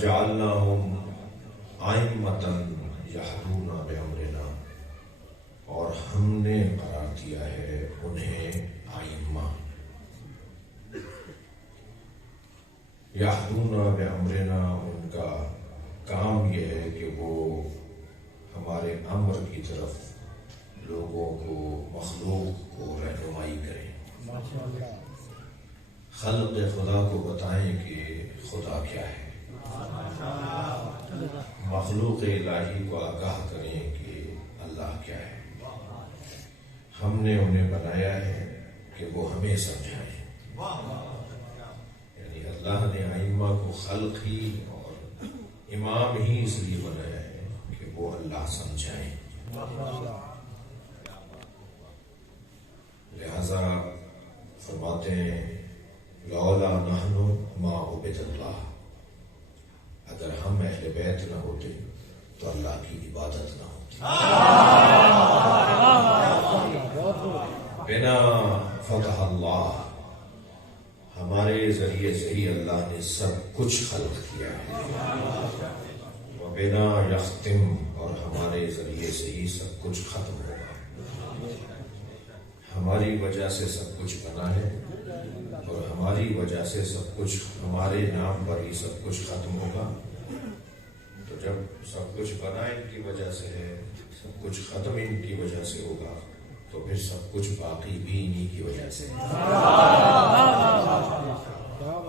وَجَعَلْنَاهُمْ أَئِمَّةً يَهْدُونَ بِأَمْرِنَا، اور ہم نے قرار دیا ہے انہیں آئمہ، یہدون بامرنا، ان کا کام یہ ہے کہ وہ ہمارے امر کی طرف لوگوں کو، مخلوق کو رہنمائی کریں، خلق خدا کو بتائیں کہ خدا کیا ہے، مخلوق الہی کو آگاہ کریں کہ اللہ کیا ہے۔ ہم نے انہیں بنایا ہے کہ وہ ہمیں سمجھائیں، یعنی اللہ نے ائمہ کو خلق ہی اور امام ہی اس لیے بنایا ہے کہ وہ اللہ سمجھائیں۔ لہذا فرماتے ہیں لولا نحن ما عبد اللہ، اگر ہم اہل بیت نہ ہوتے تو اللہ کی عبادت نہ ہوتی۔ بنا فتح اللہ، ہمارے ذریعے سے ہی اللہ نے سب کچھ خلق کیا ہے، وبنا یختم، اور ہمارے ذریعے سے ہی سب کچھ ختم ہوگا۔ ہماری وجہ سے سب کچھ بنا ہے اور ہماری وجہ سے سب کچھ، ہمارے نام پر ہی سب کچھ ختم ہوگا۔ تو جب سب کچھ بنا ان کی وجہ سے ہے، سب کچھ ختم ان کی وجہ سے ہوگا، تو پھر سب کچھ باقی بھی انہی کی وجہ سے ہے۔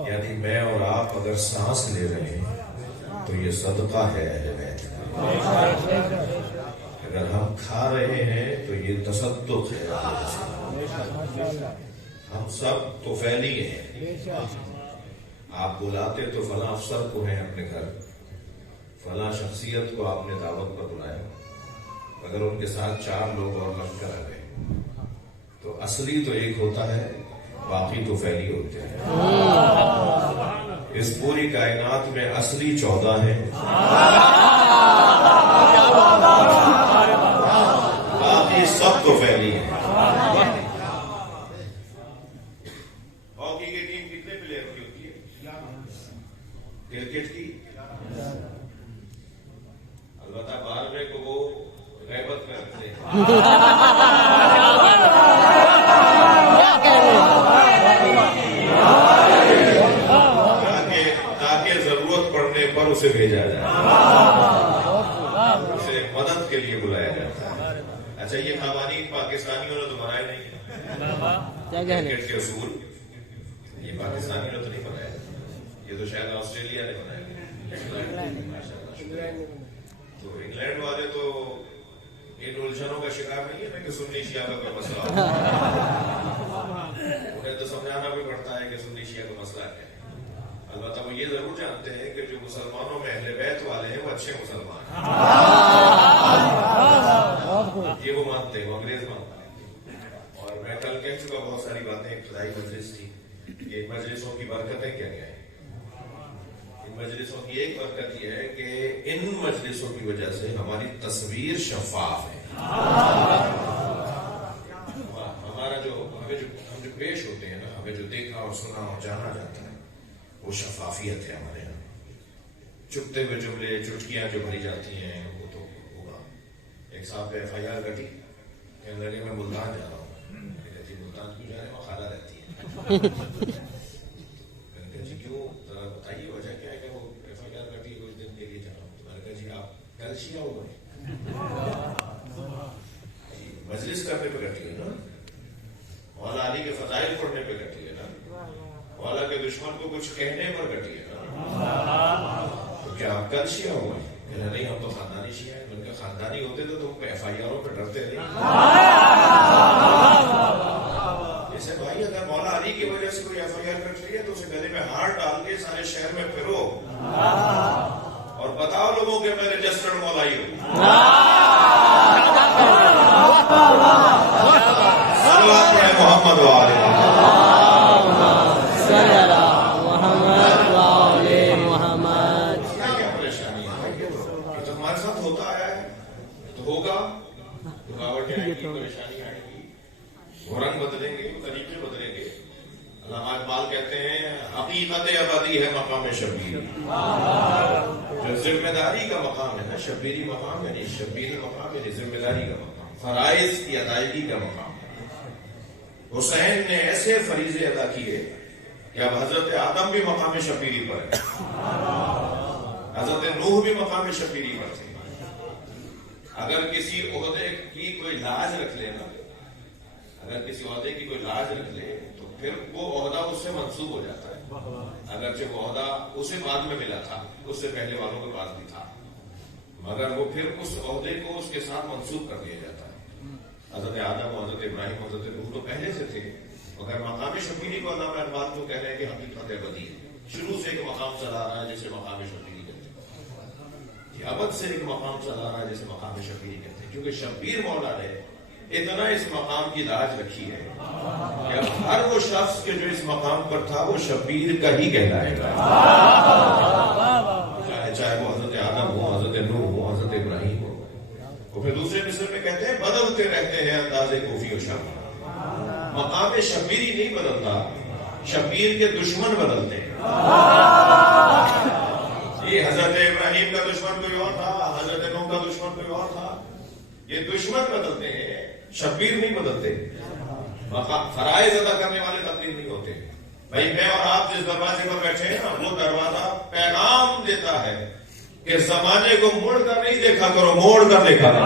یعنی میں اور آپ اگر سانس لے رہے ہیں تو یہ صدقہ ہے اہل بیت کا، اگر ہم کھا رہے ہیں تو یہ تصدق ہے اہل بیت کا۔ ہم سب تو فعلی ہیں، آپ بلاتے تو فلاں افسر کو ہیں اپنے گھر، فلاں شخصیت کو آپ نے دعوت پر بلایا، اگر ان کے ساتھ 4 لوگ اور لگ کر آ گئے تو اصلی تو ایک ہوتا ہے، باقی تو فعلی ہوتے ہیں۔ اس پوری کائنات میں اصلی 14 ہیں، باقی سب تو فعلی ہیں۔ ہاکی کی ٹیم کتنے پلیئر کی ہوتی ہے؟ کرکٹ کی البتہ 12 کو وہ غیبت کرتے ہیں، تاکہ ضرورت پڑنے پر اسے بھیجا جائے، اسے مدد کے لیے بلایا جاتا ہے۔ اچھا، یہ قوانین پاکستانیوں نے تو بنائے نہیں ہیں، کرکٹ کے اصول یہ پاکستانیوں نے تو نہیں بنایا، یہ تو شاید آسٹریلیا نے بنایا، تو انگلینڈ والے تو ان الجھنوں کا شکار نہیں ہے نا کہ سنی شیعہ کا کوئی مسئلہ ہو، انہیں تو سمجھانا بھی پڑتا ہے کہ سنی شیعہ کا مسئلہ ہے۔ البتہ وہ یہ ضرور جانتے ہیں کہ جو مسلمانوں میں اہل بیت والے ہیں وہ اچھے مسلمان ہیں، یہ وہ مانتے ہیں، وہ انگریز مانتے ہیں۔ اور میں کل کہہ چکا بہت ساری باتیں، ابتدائی مجلس تھی، ایک مجلسوں کی برکتیں کیا کیا ہیں۔ ان مجلسوں کی ایک برکت یہ ہے کہ ان مجلسوں کی وجہ سے ہماری تصویر شفاف ہے، ہمارا جو ہم جو پیش ہوتے ہیں نا، ہمیں جو دیکھا اور سنا اور جانا جاتا ہے وہ شفافیت ہے ہمارے یہاں۔ چھپتے ہوئے جملے، چٹکیاں جو بھری جاتی ہیں وہ تو ہوگا۔ ایک صاحب پہ FIR کٹی، کہنے لگے میں ملتان جا رہا ہوں، کہتی ملتان کیوں جا رہے ہیں؟ وہ خالہ رہتی ہے۔ میں نے کہا جی کیوں، ذرا بتائیے وجہ کیا ہے کہ وہ FIR کٹی کچھ دن کے لیے جا رہا ہوں؟ میں نے کہا جی آپ کل شیعہ ہو گئے؟ مجلس کرنے پہ کٹی ہے نا، مولا علی کے فضائل پڑھنے پہ کٹی ہے نا، مولا کے دشمن کو کچھ کہنے پر کٹی ہے نا، تو کیا آپ کل شیعہ ہو گئے؟ کہنا نہیں ہم تو خاندانی شیعہ ہیں۔ ان کے خاندانی ہوتے تو تم FIR پہ ڈرتے نہیں۔ جیسے بھائی اگر مولا علی کی وجہ سے کوئی FIR کٹ رہی ہے تو اسے گلے میں ہار ڈال کے سارے شہر میں پھرو اور بتاؤ لوگوں کہ میں رجسٹرڈ مولائی ہوں۔ صلوات پڑھیں محمد و آل محمد۔ کیا پریشانی ہے؟ یہ تو ہمارے ساتھ ہوتا آیا ہے، تو ہوگا، رکاوٹیں آئیں گی، پریشانی آئیں گی، وہ رنگ بدلیں گے، وہ طریقے بدلیں گے۔ علامہ اقبال کہتے ہیں حقیقت ابدی ہے مقام شبیر، جو ذمہ داری کا مقام ہے نا، شبیری مقام ہے نہیں، شبیری مقام ہے ذمہ داری کا مقام، فرائض کی ادائیگی کا مقام ہے۔ حسین نے ایسے فریضے ادا کیے کہ اب حضرت آدم بھی مقام شبیری پر ہے، حضرت نوح بھی مقام شبیری پر تھے۔ اگر کسی عہدے کی کوئی لاج رکھ لے نا، اگر کسی عہدے کی کوئی لاج رکھ لے تو پھر وہ عہدہ اس سے منسوب ہو جاتا ہے، اگرچہ وہ عہدہ اسے بعد میں ملا تھا، اس سے پہلے والوں کے پاس بھی تھا، مگر وہ پھر اس عہدے کو اس کے ساتھ منسوب کر دیا جاتا ہے۔ حضرت آدم، حضرت ابراہیم، حضرت نوح تو پہلے سے تھے، مگر مقام شبیری کو علامہ اقبال کو کہہ رہے ہیں کہ حقیقت ابدی شروع سے ایک مقام چلا رہا ہے جسے مقام شبیری کہتے ہیں، یہ ابد سے ایک مقام چلا رہا ہے جسے مقام شبیری کہتے ہیں، کیونکہ شبیر مولا نے اتنا اس مقام کی لاج رکھی ہے کہ اب ہر وہ شخص کے جو اس مقام پر تھا وہ شبیر کا ہی کہلائے گا، چاہے وہ حضرت آدم ہو، حضرت نوح ہو، حضرت ابراہیم ہو۔ وہ پھر دوسرے مصر میں کہتے ہیں بدلتے رہتے ہیں انداز کوفی و شام، مقام شبیری نہیں بدلتا، شبیر کے دشمن بدلتے ہیں۔ یہ حضرت ابراہیم کا دشمن کوئی اور تھا، حضرت نوح کا دشمن کوئی اور تھا، یہ دشمن بدلتے ہیں، شبیر نہیں بدلتے۔ فرائض ادا کرنے والے تبدیل نہیں ہوتے۔ بھائی میں اور آپ جس دروازے پر بیٹھے ہیں نا، وہ دروازہ پیغام دیتا ہے کہ زمانے کو مڑ کر نہیں دیکھا کرو، موڑ کر دیکھا کرو۔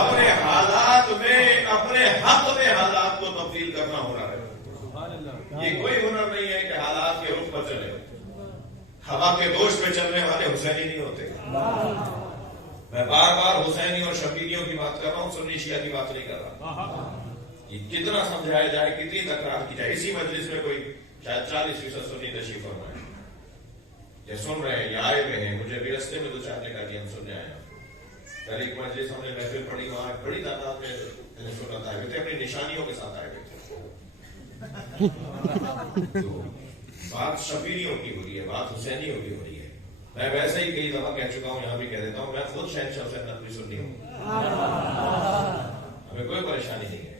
اپنے حالات میں، اپنے حق میں حالات کو تبدیل کرنا ہنر ہے۔ یہ کوئی ہنر نہیں ہے کہ حالات کے رخ پر چلے، ہوا کے دوش پہ چلنے والے حسینی نہیں ہوتے۔ میں بار بار حسینی اور شبیریوں کی بات کر رہا ہوں، سنی شیعہ کی بات نہیں کر رہا۔ یہ کتنا سمجھایا جائے، کتنی تکرار کی جائے، اسی مجلس میں کوئی شاید 40% سنی تشریف فرمائے، یہ سن رہے ہیں، یہ آئے ہوئے ہیں، مجھے بھی رستے میں دو چار نے کہا کہ ہم سننے آئے ہیں۔ کل ایک مجلس ہم نے محفل پڑھی، وہاں بڑی تعداد میں سنت آئے ہوئے تھے، اپنی نشانیوں کے ساتھ آئے ہوئے تھے۔ تو بات شبیریوں کی ہو رہی ہے، بات حسینیوں کی ہو رہی ہے۔ میں ویسے ہی کئی دفعہ کہہ چکا ہوں، یہاں بھی کہہ دیتا ہوں، میں خود شہنشاہ حسین نقوی سنی ہوں، ہمیں کوئی پریشانی نہیں ہے،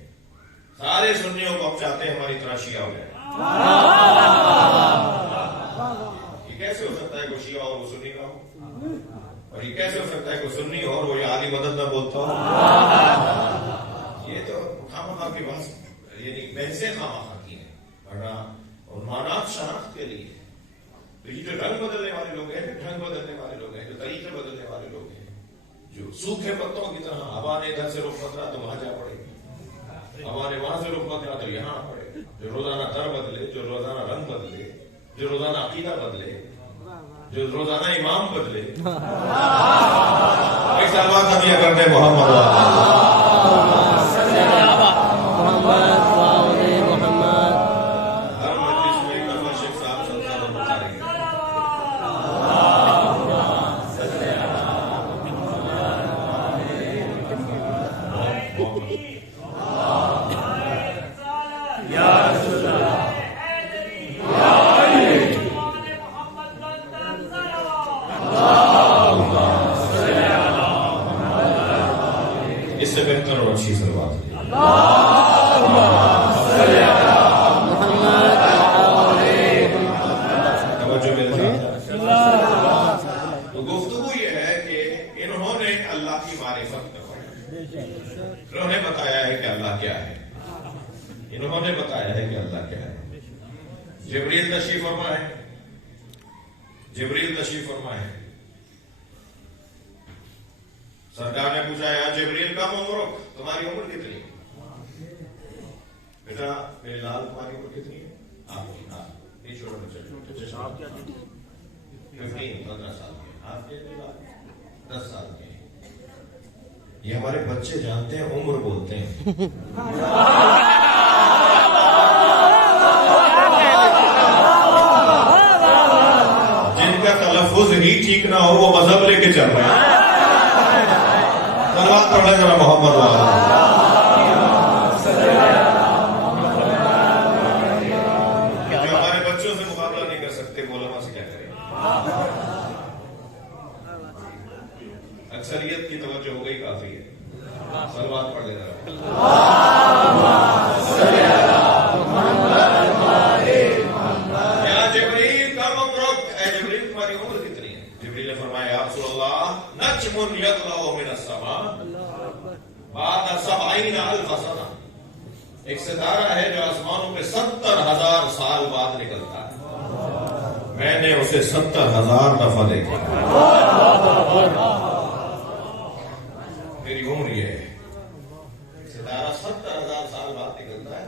سارے سنیوں کو ہم چاہتے ہیں ہماری طرح شیعہ ہو جائے۔ یہ کیسے ہو سکتا ہے کوئی شیعہ اور وہ سنی کا ہو، اور یہ کیسے ہو سکتا ہے کوئی سنی اور وہ یہ عالی مدد نہ بولتا ہو؟ یہ تو خامخواہ کی بات، یعنی ویسے خامخواہ کی ہے، ورنہ عنوانات شناخت کے لیے۔ تو یہ جو رنگ بدلنے والے لوگ ہیں، ڈھنگ بدلنے والے لوگ ہیں، جو طریقے بدلنے والے لوگ ہیں، جو سوکھے پتوں کی طرح ہوا نے ادھر سے رخ بدلا تو وہاں جا پڑے، ہوا نے وہاں سے رخ بدلا تو یہاں پڑے، جو روزانہ در بدلے، جو روزانہ رنگ بدلے، جو روزانہ عقیدہ بدلے، جو روزانہ امام بدلے، ایک سال بعد ہم یہ کرتے ہیں محمد اس سے بہتر اور اچھی سلوات تو گفتگو یہ ہے کہ انہوں نے اللہ کی معرفت کروائی، انہوں نے بتایا ہے کہ اللہ کیا ہے، انہوں نے بتایا ہے کہ اللہ کیا ہے۔ جبریل تشریف فرما ہے، جبریل تشریف فرما ہے، سرکار نے پوچھا یا جبریل کا عمرک، تمہاری عمر کتنی ہے؟ بیٹا میرے لال تمہاری عمر کتنی ہے؟ آپ نہیں چھوڑا بچہ 15 سال کے، آپ کے 10 سال کے۔ یہ ہمارے بچے جانتے ہیں، عمر بولتے ہیں۔ جن کا تلفظ ہی ٹھیک نہ ہو وہ مذہب لے کے چل رہے ہیں۔ سلوات پڑھنا ذرا محمد والا۔ جو ہمارے بچوں سے مقابلہ نہیں کر سکتے، علماء سے کیا کریں؟ اکثریت کی توجہ ہو گئی کافی ہے، سلوات پڑھ لینا۔ ستارہ ہے جو آسمانوں میں 70,000 سال بعد نکلتا ہے، میں نے اسے 70,000 دفعہ دیکھا۔ میری عمر یہ ہے، ستارہ 70,000 سال بعد نکلتا ہے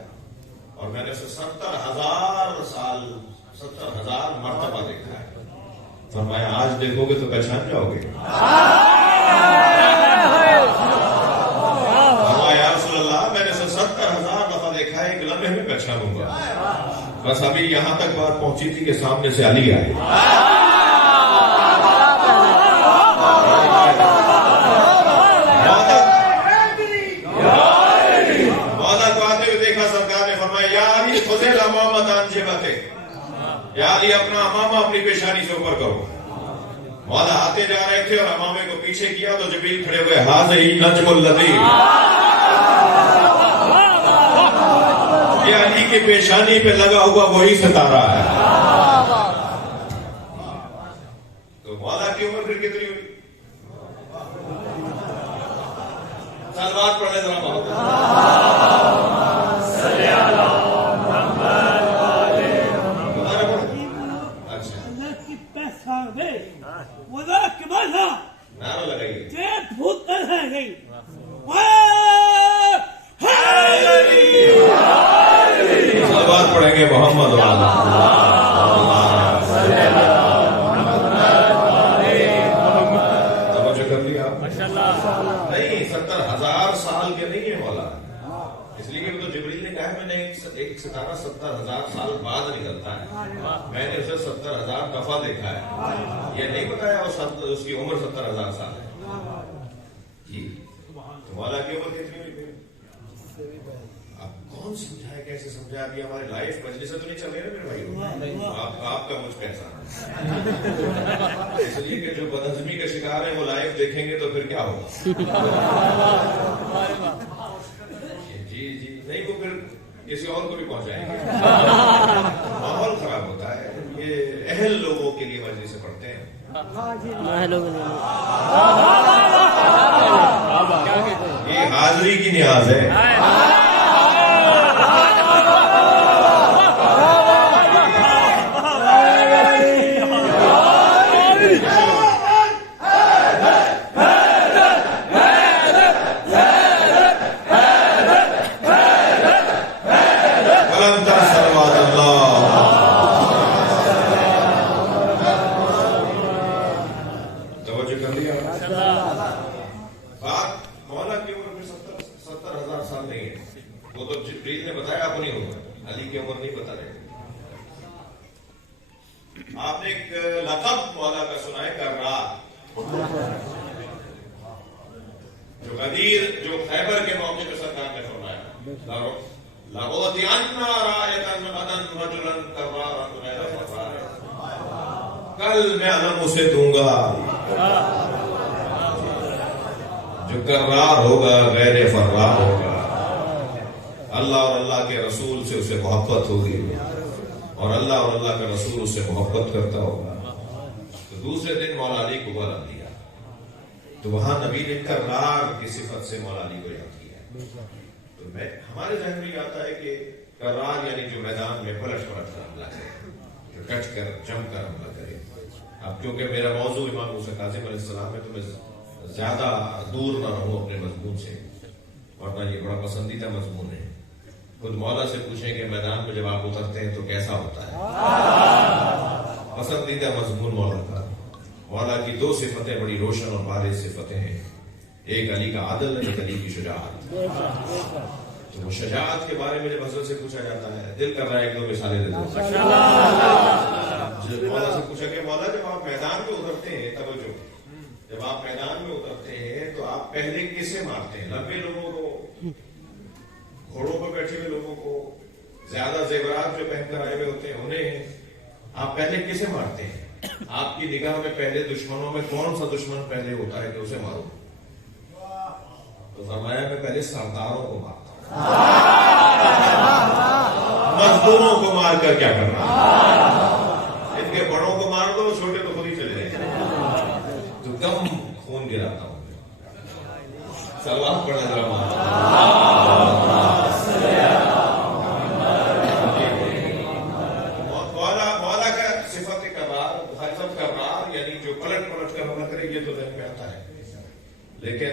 اور میں نے اسے 70,000 مرتبہ دیکھا ہے۔ فرمایا آج دیکھو گے تو پہچان جاؤ گے۔ فرمایا یا رسول اللہ میں نے اسے 70,000 دفعہ دیکھا ہے، ایک لمحے میں پہچانوں گا۔ بس ابھی یہاں تک بات پہنچی تھی کہ سامنے سے علی آئے۔ یا علی اپنا امامہ اپنی پیشانی سے اوپر کرو۔ مولا آتے جا رہے تھے اور امامے کو پیچھے کیا تو جبریل کھڑے ہوئے، ھذہ نجم الذی، یہ علی کی پیشانی پہ لگا ہوا وہی ستارہ ہے۔ تو مولا کی عمر پھر کتنی ہوئی؟ سلوات پڑھے ذرا بہت۔ نعرہ لگائیے، سلوات پڑھیں گے محمد والا۔ توجہ کر لیا نہیں، 70,000 سال کے نہیں ہے مولا، اس لیے کہ تو جبریل نے کہا میں نے ایک ستارہ 70,000 سال بعد نکلتا ہے، میں نے اسے 70,000 دفعہ دیکھا ہے، یہ نہیں بتایا اس کی عمر 70,000 سال ہے جی۔ تو مولا کی عمر کتنی ہوئی؟ اب کون سمجھائے، کیسے سمجھائے؟ ابھی ہمارے لائف مجلس تو نہیں چل رہے نا میرے بھائی، آپ کا مجھ پہ احسان ہے، اس لیے کہ جو بدہضمی کا شکار ہے وہ لائف دیکھیں گے تو پھر کیا ہوگا؟ جی جی نہیں، وہ پھر کسی اور کو بھی پہنچائیں گے، ماحول خراب ہوتا ہے۔ یہ اہل لوگوں کے لیے مجلس سے پڑھتے ہیں، یہ حاضری کی نیاز ہے۔ آپ نے ایک لقب مولا کا سنا ہے، کرار، جو غدیر، جو خیبر کے موقع پہ سرکار نے فرمایا، کل میں علم اسے دوں گا جو کرار ہوگا، غیر فرار ہوگا، اللہ اور اللہ کے رسول سے اسے محبت ہوگی اور اللہ اور اللہ کا رسول اس سے محبت کرتا ہوگا۔ تو دوسرے دن مولا علی کو بلند دیا، تو وہاں نبی نے کرار کی صفت سے مولا علی کو یاد کیا۔ تو ہمارے ذہن میں یہ آتا ہے کہ کرار یعنی جو میدان میں پلٹ کر حملہ کرے، جو ڈٹ کر جم کر حملہ کرے۔ اب کیونکہ میرا موضوع امام موسیٰ کاظم علیہ السلام ہے تو میں زیادہ دور نہ رہوں اپنے مضمون سے، ورنہ یہ بڑا پسندیدہ مضمون ہے۔ خود مولا سے پوچھیں کہ میدان میں جب آپ اترتے ہیں تو کیسا ہوتا ہے؟ پسندیدہ مضمون مولا کا۔ مولا کی دو صفتیں بڑی روشن اور بارز صفتیں ہیں، ایک علی کا عدل ہے، ایک علی کی شجاعت۔ تو وہ شجاعت کے بارے میں جب حضرت سے پوچھا جاتا ہے، دل کر رہا ہے ایک دو مثالیں دے دو۔ مولا سے پوچھا کہ مولا جب آپ میدان میں اترتے ہیں، توجہ، جب آپ میدان میں اترتے ہیں تو آپ پہلے کسے مارتے ہیں؟ لمبے لوگوں کو، گھوڑوں پر بیٹھے ہوئے لوگوں کو، زیادہ زیورات جو پہن کر آئے ہوئے ہوتے ہیں انہیں آپ پہلے کسے مارتے ہیں؟ آپ کی نگاہ میں پہلے دشمنوں میں کون سا دشمن پہلے ہوتا ہے کہ اسے مارو؟ تو فرمایا میں پہلے سرداروں کو مارتا ہوں، مزدوروں کو مار کر کیا کرنا، ان کے بڑوں کو مار دو، چھوٹے تو خود ہی چلے جائیں، تو کم خون گراتا ہوں۔ سلوات پڑھنا ذرا مار لیکن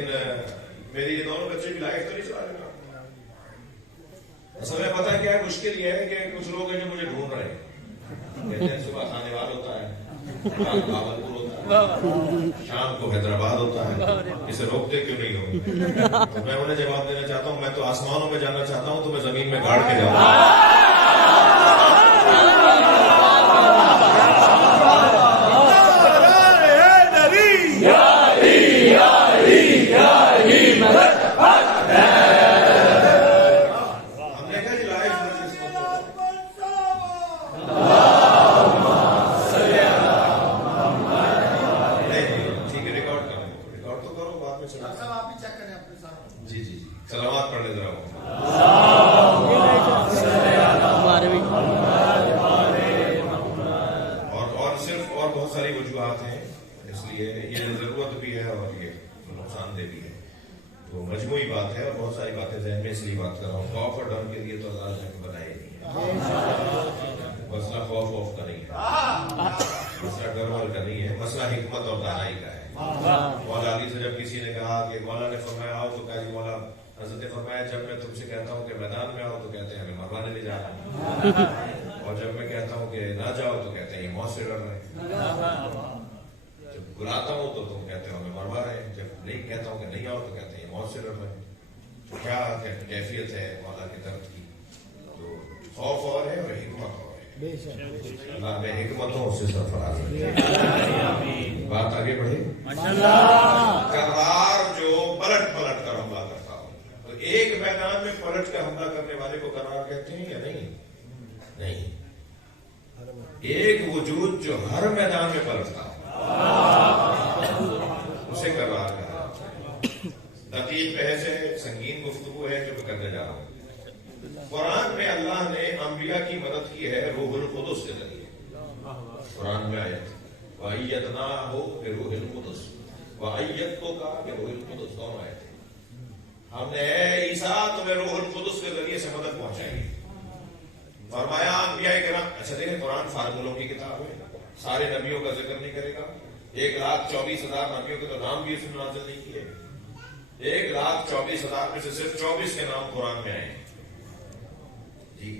میری یہ دونوں بچے کی لائف تو نہیں چلا رہے گا. اصل میں پتہ کیا ہے مشکل یہ ہے کہ کچھ لوگ ہیں جو مجھے ڈھونڈ رہے ہیں. کہتے ہیں صبح خانے وال ہوتا ہے, بھاگلپور ہوتا ہے, شام کو حیدرآباد ہوتا ہے, اسے روکتے کیوں نہیں ہو؟ تو میں انہیں جواب دینا چاہتا ہوں, میں تو آسمانوں میں جانا چاہتا ہوں, تو میں زمین میں گاڑ کے جاؤں گا. جی جی جی سلامات پڑھ لے ذرا. اور صرف اور بہت ساری وجوہات ہیں, اس لیے یہ ضرورت بھی ہے اور یہ نقصان دہ بھی ہے. تو مجموعی بات ہے اور بہت ساری باتیں ذہن میں اس لیے بات کر رہا ہوں. خوف اور ڈر کے لیے تو اللہ نے بنائے نہیں ہے. مسئلہ خوف کا نہیں ہے, مسئلہ ڈر ور کا نہیں ہے, مسئلہ حکمت اور دانائی کا ہے. مولا علی سے جب کسی نے کہا کہ مولا نے فرمایا آؤ, تو کہا جی مولا, حضرت نے فرمایا جب میں تم سے کہتا ہوں کہ میدان میں آؤ تو کہتے ہیں ہمیں مروانے لے جا رہا ہوں, اور جب میں کہتا ہوں کہ نہ جاؤ تو کہتے ہیں یہ موت سے ڈر رہے ہیں. جب بلاتا ہوں تو تم کہتے ہو ہمیں مروا رہے ہیں, جب نہیں کہتا ہوں کہ نہیں آؤ تو کہتے ہیں یہ موت سے ڈر رہے ہیں. تو کیا کیفیت ہے مولا کے درد کی. تو خوف اور ہے اور حکمت اور ہے. اللہ میں حکمتوں سے سرفراز ہے. بات آگے بڑھے. کرار جو پلٹ پلٹ کر حملہ کرتا ہو, تو ایک میدان میں پلٹ کر حملہ کرنے والے کو کرار کہتے ہیں یا نہیں؟ نہیں. ایک وجود جو ہر میدان میں پلٹتا ہو اسے کرار کہا. دقیق بحث ہے, سنگین گفتگو ہے جو میں کرنے جا رہا ہوں. قرآن میں اللہ نے انبیاء کی مدد کی ہے روح القدس کے ذریعے. قرآن میں آیت وَأَيَّدْنَاهُ بِرُوحِ الْقُدُسِ, وَأَيَّد کو کہا کہ روح القدس دونوں آئے تھے. ہم نے اے عیسیٰ تمہیں روح القدس کے ذریعے سے مدد پہنچائی. فرمایا انبیاء کرام. اچھا دیکھیں, قرآن فارمولوں کی کتاب ہے, سارے نبیوں کا ذکر نہیں کرے گا. 1,24,000 نبیوں کے تو نام بھی اس نے نازل نہیں کیے. 1,24,000 میں سے صرف 24 کے نام قرآن میں آئے. جی,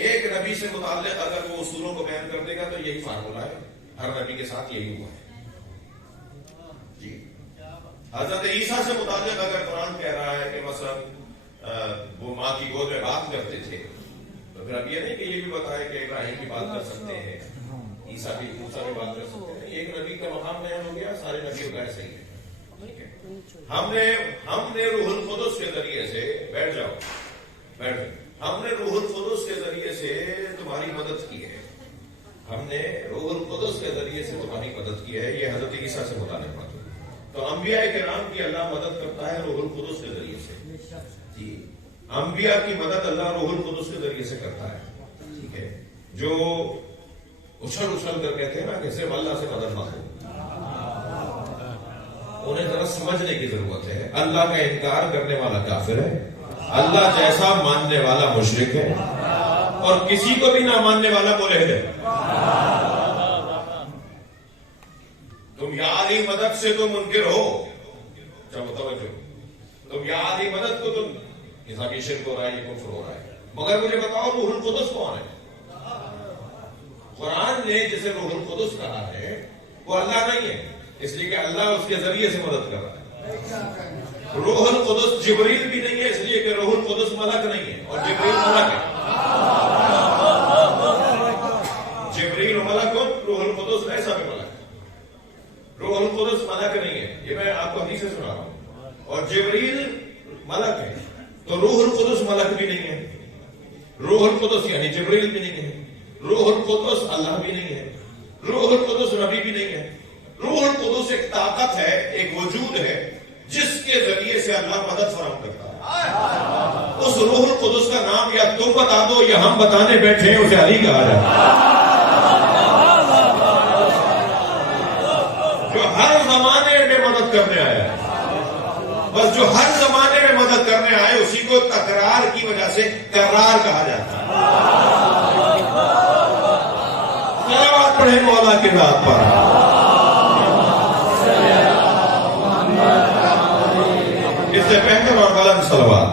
ایک نبی سے متعلق اگر وہ اصولوں کو بیان کر دے گا تو یہی فارمولہ ہے, ہر نبی کے ساتھ یہی ہوا ہے. جی, حضرت عیسیٰ سے متعلق اگر قرآن کہہ رہا ہے کہ مثلا وہ ماں کی گود میں بات کرتے تھے, تو پھر اب یہ نہیں کہ یہ بھی بتائے کہ ابراہیم کی بات کر سکتے ہیں, عیسیٰ بھی موسیٰ بھی بات کر سکتے ہیں. ایک نبی کا مقام بیان ہو گیا, سارے نبیوں کا ایسا ہی ہے. ہم نے روح القدس کے ذریعے سے بیٹھ جاؤ. ہم نے روح القدس کے ذریعے سے تمہاری مدد کی ہے. ہم نے روح القدس کے ذریعے سے تمہاری مدد کی ہے. یہ حضرت عیسیٰ سے متعلق بات ہے. تو انبیاء کرام کی اللہ مدد کرتا ہے روح القدس کے ذریعے سے. جی, انبیاء کی مدد اللہ روح القدس کے ذریعے سے کرتا ہے. ٹھیک ہے, جو اچھل کر کہتے ہیں نا کہ صرف اللہ سے مدد مانگو, انہیں ذرا سمجھنے کی ضرورت ہے. اللہ کا انکار کرنے والا کافر ہے, اللہ جیسا ماننے والا مشرک ہے, اور کسی کو بھی نہ ماننے والا ملحد ہے. تم یا علی مدد سے تو منکر ہو, جب متوجہ, تم یا علی مدد کو تم حسابی شرک ہو رہا ہے, یہ کفر ہو رہا ہے. مگر مجھے بتاؤ روح القدس کون ہے؟ قرآن نے جسے روح القدس کہا ہے وہ اللہ نہیں ہے, اس لیے کہ اللہ اس کے ذریعے سے مدد کر رہا ہے. روح القدس جبریل بھی نہیں ہے, اس لیے کہ روح القدس ملک نہیں ہے, اور جبریل ملک ہے. جبریل ملک ہو, روح القدس ایسا بھی ملک ہے. روح القدس ملک نہیں ہے, یہ میں آپ کو حدیث سے سنا رہا ہوں. اور جبریل ملک ہے, تو روح القدس ملک بھی نہیں ہے. روح القدس یعنی جبریل بھی نہیں ہے. روح القدس اللہ بھی نہیں ہے. روح القدس نبی بھی نہیں ہے. روح القدس ایک طاقت ہے, ایک وجود ہے جس کے ذریعے سے اللہ مدد فراہم کرتا ہے. اس روح القدس کا نام یا تم بتا دو یا ہم بتانے بیٹھے ہیں, اسے علی کہا جاتا ہے. جو ہر زمانے میں مدد کرنے آیا ہے, بس جو ہر زمانے میں مدد کرنے آئے اسی کو تکرار کی وجہ سے کرار کہا جاتا ہے. صلوات پڑھیں مولا کی ذات پر. سے بہتر اور بلند صلوات.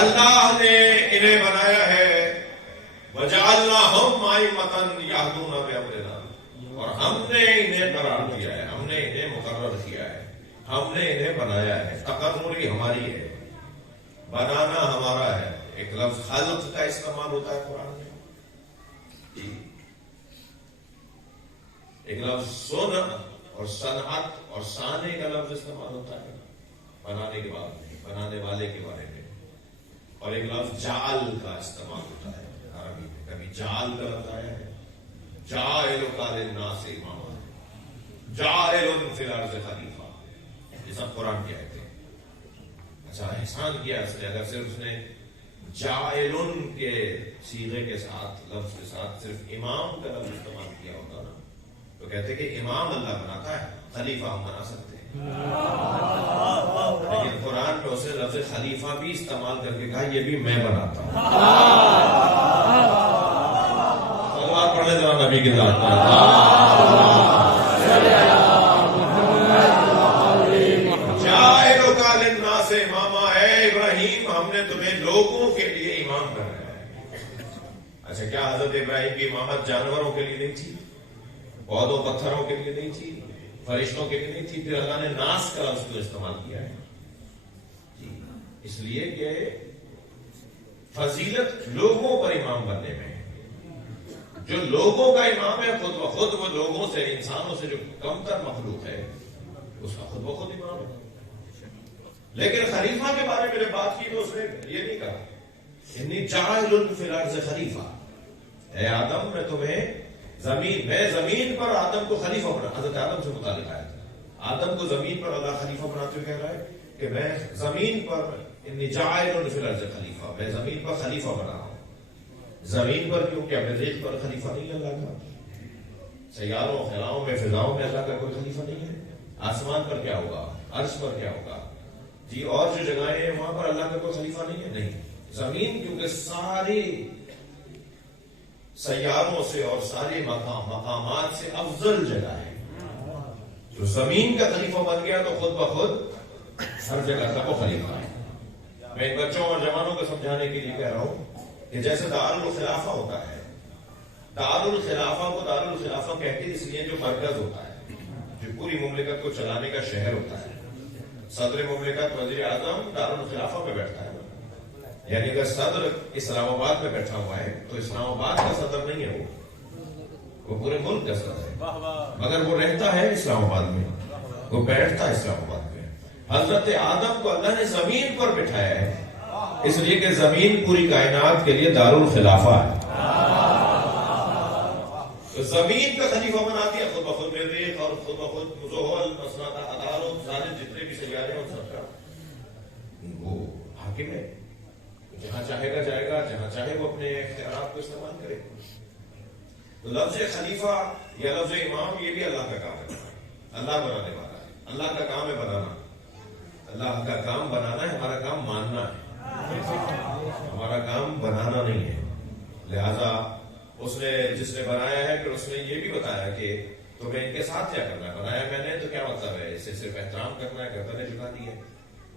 اللہ نے انہیں بنایا ہے وَجَعَلْنَاهُمْ أَئِمَّةً يَهْدُونَ بِأَمْرِنَا، اور ہم نے انہیں قرار دیا ہے، ہم نے انہیں مقرر کیا ہے، ہم نے انہیں بنایا ہے. تقرری ہماری ہے، بنانا ہمارا ہے. ایک لفظ خلق کا استعمال ہوتا ہے قرآن میں، ایک لفظ صنع اور صنعت اور صانع کا لفظ استعمال ہوتا ہے بنانے کے بعد میں، بنانے والے کے بارے میں. اور ایک لفظ جعل کا استعمال ہوتا ہے عربی میں. کبھی جعل کا لفظ آیا ہے، جاعل للناس اماما، جاعل فی الارض خلیفہ. یہ سب قرآن کی آیتیں. اچھا، احسان کیا اس نے، اگر صرف اس نے جاعل کے صیغے کے ساتھ، لفظ کے ساتھ صرف امام کا لفظ استعمال کیا ہوتا نا، تو کہتے کہ امام اللہ بناتا ہے، خلیفہ ہم بنا سکتے ہیں. لیکن قرآن میں اسے لفظ خلیفہ بھی استعمال کر کے کہا یہ بھی میں بناتا ہوں. صلوات پڑھنے ذرا نبی کی ذات پر. جاعلک للناس اماما، اے ابراہیم ہم نے تمہیں لوگوں کے لیے امام بنایا ہے. اچھا، کیا حضرت ابراہیم کی امامت جانوروں کے لیے نہیں تھی، پودوں پتھروں کے لیے نہیں تھی، فرشتوں کے لیے نہیں تھی؟ پھر اللہ نے ناس کا لفظ کو استعمال کیا ہے اس لیے کہ فضیلت لوگوں پر امام بننے میں ہے. جو لوگوں کا امام ہے خود بخود وہ لوگوں سے، انسانوں سے جو کم تر مخلوق ہے اس کا خود بخود امام ہے. لیکن خلیفہ کے بارے میں جب بات کی تو اس نے یہ نہیں کہا انی جاعل فی الارض خلیفہ، اے آدم میں تمہیں میں زمین پر آدم کو خلیفہ بنا. حضرت آدم سے متعلق آیا تھا، آدم کو زمین پر اللہ خلیفہ بناتے ہوئے کہہ رہا ہے کہ میں زمین پر انی جاعل فی الارض خلیفہ، میں زمین پر خلیفہ بنا رہا ہوں. زمین پر کیوں؟ کہ ریت پر خلیفہ نہیں اللہ کا، سیاروں خلاؤں میں فضاؤں میں اللہ کا کوئی خلیفہ نہیں ہے. آسمان پر کیا ہوگا، عرش پر کیا ہوگا جی، اور جو جگہیں ہیں وہاں پر اللہ کا کوئی خلیفہ نہیں ہے. نہیں، زمین کیونکہ سارے سیاروں سے اور سارے مقامات سے افضل جگہ ہے. جو زمین کا خلیفہ بن گیا تو خود بخود ہر جگہ کا وہ خلیفہ ہے. میں ان بچوں اور جوانوں کو سمجھانے کے لیے کہہ رہا ہوں کہ جیسے دارالخلافہ ہوتا ہے، دارالخلافہ کو دارالخلافہ کہتے ہیں اس لیے جو مرکز ہوتا ہے، جو پوری مملکت کو چلانے کا شہر ہوتا ہے. صدر مملکت وزیر اعظم دارالخلافہ پہ بیٹھتا ہے. یعنی اگر صدر اسلام آباد میں بیٹھا ہوا ہے تو اسلام آباد کا صدر نہیں ہے، وہ پورے ملک کا صدر ہے، مگر وہ رہتا ہے اسلام آباد میں، وہ بیٹھتا ہے اسلام آباد میں. حضرت آدم کو اللہ نے زمین پر بٹھایا ہے اس لیے کہ زمین پوری کائنات کے لیے دارالخلافہ ہے. تو زمین کا خلیفہ بنا دیا خود بخود مریخ اور خود بخود زحل، عطارد، سارے جتنے بھی سیارے ہیں سب کا وہ حاکم ہے. جہاں چاہے گا جائے گا، جہاں چاہے وہ اپنے اختیارات کو استعمال کرے. تو لفظ خلیفہ یا لفظ امام یہ بھی اللہ کا کام ہے، اللہ بنانے والا ہے. اللہ کا کام ہے بنانا، اللہ کا کام بنانا ہے، ہمارا کام ماننا ہے، ہمارا کام بنانا نہیں ہے. لہذا اس نے جس نے بنایا ہے پھر اس نے یہ بھی بتایا کہ تمہیں ان کے ساتھ کیا کرنا ہے. بنایا میں نے تو کیا مطلب ہے، اسے صرف احترام کرنا ہے، گردنیں جھکانی ہے،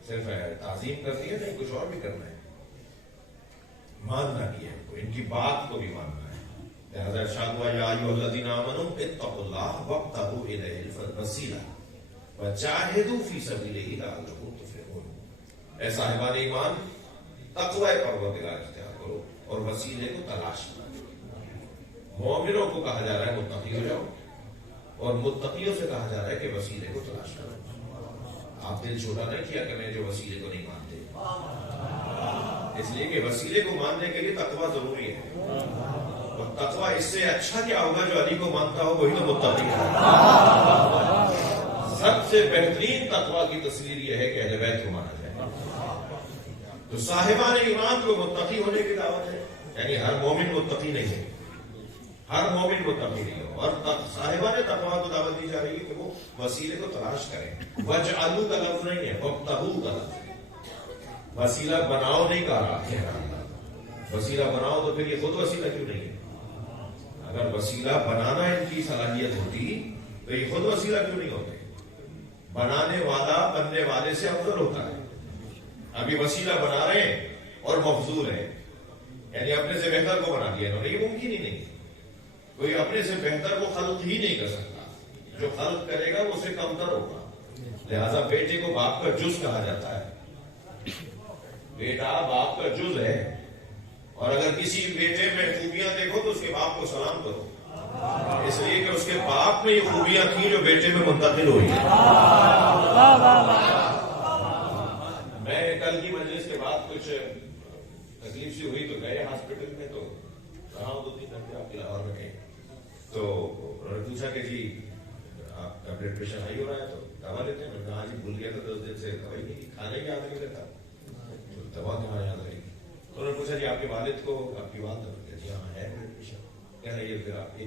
صرف تعظیم کرتی ہے، نہیں کچھ اور بھی کرنا ہے، ماننا بھی ہے، ان کی بات کو بھی ماننا ہے. لہذا ارشاد ہوا یا ایھا الذین آمنوا اتقوا اللہ وابتغوا الیہ الوسیلہ وجاہدوا فی سبیلہ لعلکم تفلحون. اے صاحبان ایمان، تقوی پروردگار اختیار کرو اور وسیلے کو تلاش کرو. مومنوں کو کہا جا رہا ہے متقی ہو جاؤ، اور متقیوں سے کہا جا رہا ہے کہ وسیلے کو تلاش کرو. آپ دل چھوٹا نہیں کیا کہ میں جو وسیلے کو نہیں مانتے، اس لیے کہ وسیلے کو ماننے کے لیے تقوی ضروری ہے. اور تقوی اس سے اچھا کیا ہوگا، جو علی کو مانتا ہو وہی تو متقی ہے. سب سے بہترین تقوی کی تصویر یہ ہے کہ اہل بیت کو مانا جائے. تو صاحبان ایمان کو متقی ہونے کی دعوت ہے، یعنی ہر مومن متقی نہیں ہے، ہر مومن متقی نہیں ہے. اور صاحبان تقوی کو دعوت دی جا رہی ہے کہ وہ وسیلے کو تلاش کریں. وجعلوا کا لفظ نہیں ہے، وابتغوا کا لفظ ہے. وسیلہ بناؤ نہیں کہا رہا، وسیلہ بناؤ تو پھر یہ خود وسیلہ کیوں نہیں ہے؟ اگر وسیلہ بنانا ان کی صلاحیت ہوتی تو یہ خود وسیلہ کیوں نہیں ہوتے؟ بنانے والا بننے والے سے افضل ہوتا ہے. ابھی وسیلہ بنا رہے ہیں اور مفضول ہے، یعنی اپنے سے بہتر کو بنا دیا انہوں نے. یہ ممکن ہی نہیں. کوئی اپنے سے بہتر کو خلق ہی نہیں کر سکتا. جو خلق کرے گا وہ اسے کمتر ہوگا. لہذا بیٹے کو باپ کا جز کہا جاتا ہے. بیٹا باپ کا جز ہے، اور اگر کسی بیٹے میں خوبیاں دیکھو تو اس کے باپ کو سلام کرو، اس لیے کہ اس کے باپ میں یہ خوبیاں تھیں جو بیٹے میں منتقل ہوئی ہیں. میں کل کی مجلس کے بعد کچھ تکلیف سی ہوئی تو گئے ہاسپٹل میں، تو رہا 2-3 گھنٹے آپ کے لاہور میں گئے. تو انہوں نے پوچھا کہ جی آپ کا بلڈ پریشر ہائی ہو رہا ہے تو دوا لیتے ہیں؟ میں نے کہا جی بھول گیا تھا 10 دن سے دوائی نہیں، کھانے کی یاد نہیں رہتا، دوا کہاں یاد رہے گی. انہوں نے پوچھا جی آپ کے والد کو، آپ کی والدہ کو؟ جی ہاں ہے بلڈ پریشر. کہہ رہے یہ پھر آپ کی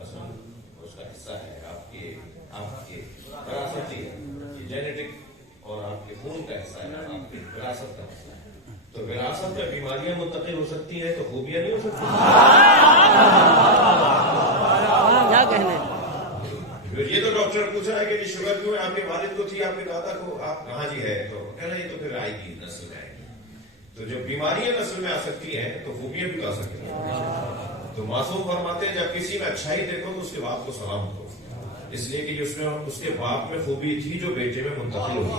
اس کا حصہ ہے، آپ کے وراثتی ہے، یہ جینیٹک اور آپ کے خون کا حصہ ہے، آپ کی وراثت کا حصہ ہے. تو وراثت میں بیماریاں منتقل ہو سکتی ہیں تو خوبیاں نہیں ہو سکتی. کیا کہنے. یہ تو ڈاکٹر پوچھ رہا ہے کہ جی شوگر کیوں ہے؟ آپ کے والد کو تھی، آپ کے دادا کو، آپ کہاں جی ہے؟ تو کہہ رہے تو پھر آئے گی، نسل میں آئے گی. تو جب بیماریاں نسل میں آ سکتی ہیں تو خوبیاں بھی آ سکتی ہیں. تو معصوم فرماتے ہیں جب کسی میں اچھائی دیکھو تو اس کے باپ کو سلام کرو، اس لیے کہ اس کے باپ میں خوبی تھی جو بیٹے میں منتقل ہوئی ہے.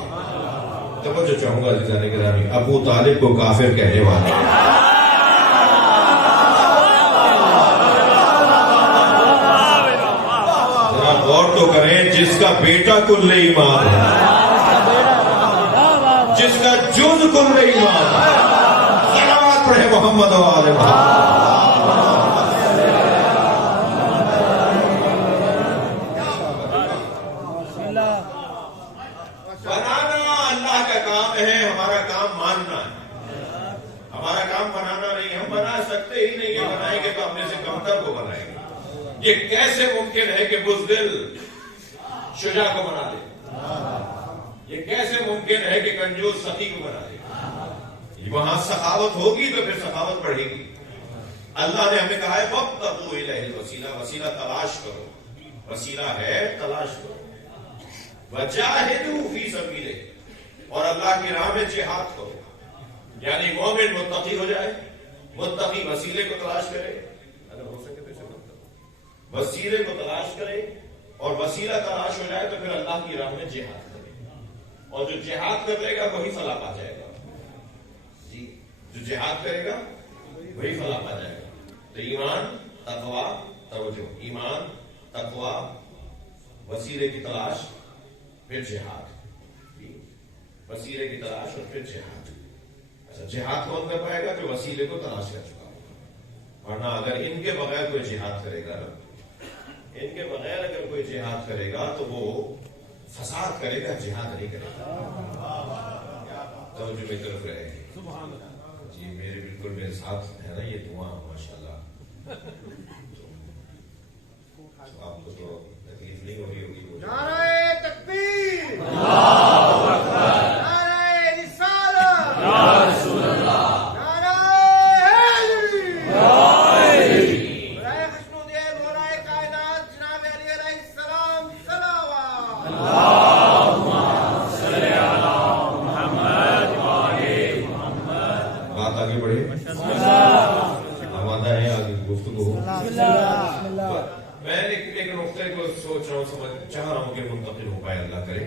توجہ چاہوں گا عزیزان گرامی، ابو طالب کو کافر کہنے والے ذرا غور تو کریں. جس کا بیٹا کل ایمان ہے، جس کا جز کل ایمان ہے، صلوات پڑھے محمد و آل محمد. بنانا اللہ کا کام ہے، ہمارا کام ماننا ہے. ہمارا کام بنانا نہیں. ہم بنا سکتے ہی نہیں. یہ بنائیں گے تو اپنے سے کمتر کو بنائیں گے. یہ کیسے ممکن ہے کہ بزدل شجاع کو بنا دے؟ یہ کیسے ممکن ہے کہ کنجوس سخی کو بنا دے؟ وہاں سخاوت ہوگی تو پھر سخاوت بڑھے گی. اللہ نے ہمیں کہا ہے وابتغوا الیہ الوسیلہ، وسیلہ تلاش کرو. وسیلہ ہے تلاش کرو. وجاہدوا فی سبیلہ، اور اللہ کی راہ میں جہاد کرو. یعنی مومن متقی ہو جائے، متقی وسیلے کو تلاش کرے، اگر ہو سکے تو اسے وسیلے کو تلاش کرے، اور وسیلہ تلاش ہو جائے تو پھر اللہ کی راہ میں جہاد کرے. اور جو جہاد کر لے گا وہی فلاح پا جائے گا. جی، جو جہاد کرے گا وہی فلاح پا جائے گا. تو ایمان، تقویٰ، توجہ، ایمان، تقویٰ، وسیلے کی تلاش، پھر جہاد. وسیلے کی تلاش اور پھر جہاد. اچھا، جہاد کون کر پائے گا؟ جو وسیلے کو تلاش کر چکا ہوگا. ورنہ اگر ان کے بغیر کوئی جہاد کرے گا، ان کے بغیر اگر کوئی جہاد کرے گا تو وہ فساد کرے گا، جہاد نہیں کرے گا. توجہ میری طرف رہے. جی میرے بالکل میرے ساتھ ہے نا یہ دعا، ماشاءاللہ. آپ کو تو تکلیف نہیں ہو رہی ہوگی. نعرہ تکبیر، نعرہ رسالت، یا رسول اللہ، نعرہ حیدری، برائے خشنود مولا کائنات جناب علی علیہ السلام صلوات. اللہم صلی علی محمد وآل محمد. بات آگے بڑھے، آمادہ ہے آگے گفتگو. میں ایک نقطے کو سوچ رہا ہوں، سمجھ چاہ رہا ہوں کہ منتقل ہو پائے، اللہ کرے.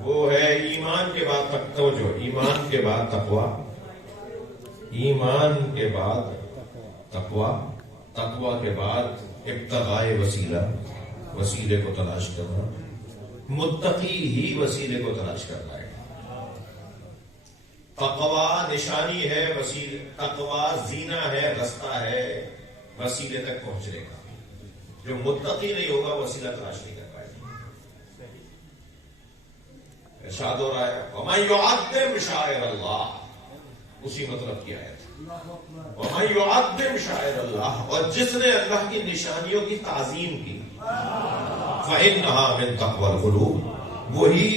وہ ہے ایمان کے بعد توجہ، ایمان کے بعد تقویٰ، ایمان کے بعد تقویٰ، تقویٰ کے بعد ابتغاء وسیلہ، وسیلے کو تلاش کرنا. متقی ہی وسیلے کو تلاش کرتا ہے. تقویٰ نشانی ہے، وسیلے، تقویٰ زینہ ہے، رستہ ہے وسیلے تک پہنچنے کا. جو متقی نہیں ہوگا وسیلہ تلاش نہیں کر پائے گا. ارشاد ہو رہا ہے وَمَن يُعَظِّمْ شَعَائِرَ اللَّهِ، اسی مطلب کی آیت. وَمَن يُعَظِّمْ شَعَائِرَ اللَّهِ، اور جس نے اللہ کی نشانیوں کی تعظیم کی، فَإِنَّهَا مِن تَقْوَى الْقُلُوبِ، وہی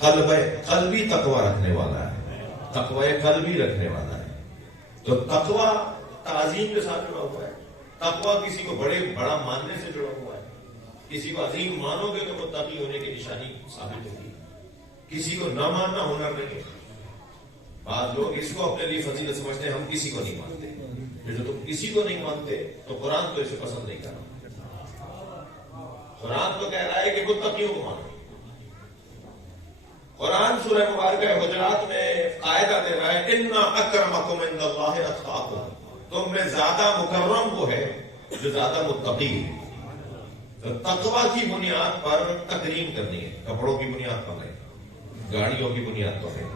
قلبی تقوی رکھنے والا ہے، تقوی قلبی رکھنے والا ہے. تو تقوی تعظیم کے ساتھ جڑا ہوا ہے. تقویٰ کسی کو بڑا ماننے سے جڑا ہوا ہے. کسی کو عظیم مانو گے تو متقی ہونے کی نشانی ثابت ہوگی. کسی کو نہ ماننا ہنر نہیں ہے. بعض لوگ اس کو اپنے لیے فضیلت سمجھتے ہیں, ہم کسی کو نہیں مانتے. جو تم کسی کو نہیں مانتے تو قرآن تو اسے پسند نہیں کرنا. قرآن تو کہہ رہا ہے کہ متقیوں کو مانو. قرآن سورہ مبارکہ حجرات میں قاعدہ دے رہا ہے اِنَّ أَكْرَمَكُمْ عِندَ اللَّهِ أَتْقَاكُمْ. تم میں زیادہ مکرم وہ ہے جو زیادہ متقی ہے. تو تقوی کی بنیاد پر تکریم کرنی ہے. کپڑوں کی بنیاد پر نہیں, گاڑیوں کی بنیاد پر نہیں,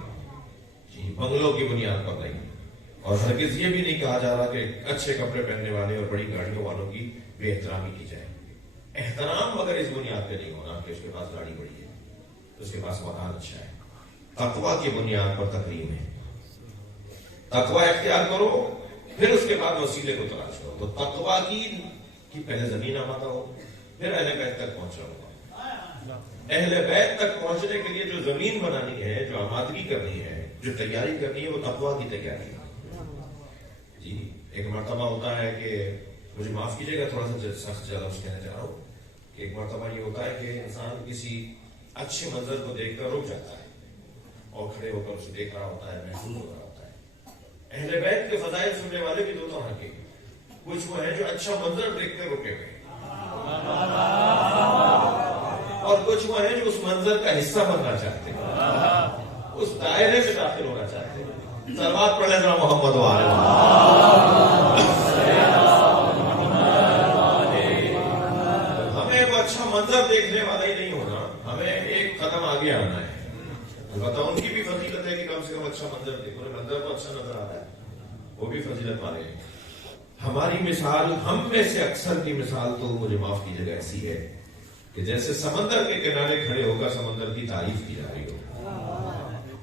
جی بنگلوں کی بنیاد پر نہیں. اور ہرگز یہ بھی نہیں کہا جا رہا کہ اچھے کپڑے پہننے والے اور بڑی گاڑیوں والوں کی بے احترامی کی جائے. احترام مگر اس بنیاد پہ نہیں ہونا کہ اس کے پاس گاڑی بڑی ہے, اس کے پاس مکان اچھا ہے. تقوی کی بنیاد پر تکریم ہے. تقوی اختیار کرو, پھر اس کے بعد وسیلے کو تلاش کرو. تو تقوی کی پہلے زمین آمادہ ہو, پھر اہل بیت تک پہنچنا ہوگا. اہل بیت تک پہنچنے کے لیے جو زمین بنانی ہے, جو آمادگی کرنی ہے, جو تیاری کرنی ہے, وہ تقوی کی تیاری ہے. جی ایک مرتبہ ہوتا ہے کہ, مجھے معاف کیجیے گا تھوڑا سا سخت زیادہ کہنا چاہ رہا ہوں, کہ ایک مرتبہ یہ ہوتا ہے کہ انسان کسی اچھے منظر کو دیکھ کر رک جاتا ہے اور کھڑے ہو کر اسے دیکھ رہا ہوتا ہے, محسوس ہو رہا ہوتا ہے. اہل بیت کے فضائل سننے والے بھی دو طرح کے, کچھ وہ ہیں جو اچھا منظر دیکھ کر رکے ہوئے, اور کچھ وہ ہیں جو اس منظر کا حصہ بننا چاہتے ہیں, اس دائرے میں داخل ہونا چاہتے ہیں. صلوات پڑھیں ذرا محمد وآلہ ہمیں وہ اچھا منظر دیکھنے والا ہی نہیں ہونا, ہمیں ایک قدم آگے آنا ہے. البتہ ان کی بھی فضیلت ہے کہ کم سے کم اچھا منظر دیکھو, منظر تو اچھا نظر آتا ہے, وہ بھی فضیلت والے ہیں. ہماری مثال, ہم میں سے اکثر کی مثال تو مجھے معاف کیجیے گا ایسی ہے کہ جیسے سمندر کے کنارے کھڑے ہو کر سمندر کی تعریف کی جا رہی ہو.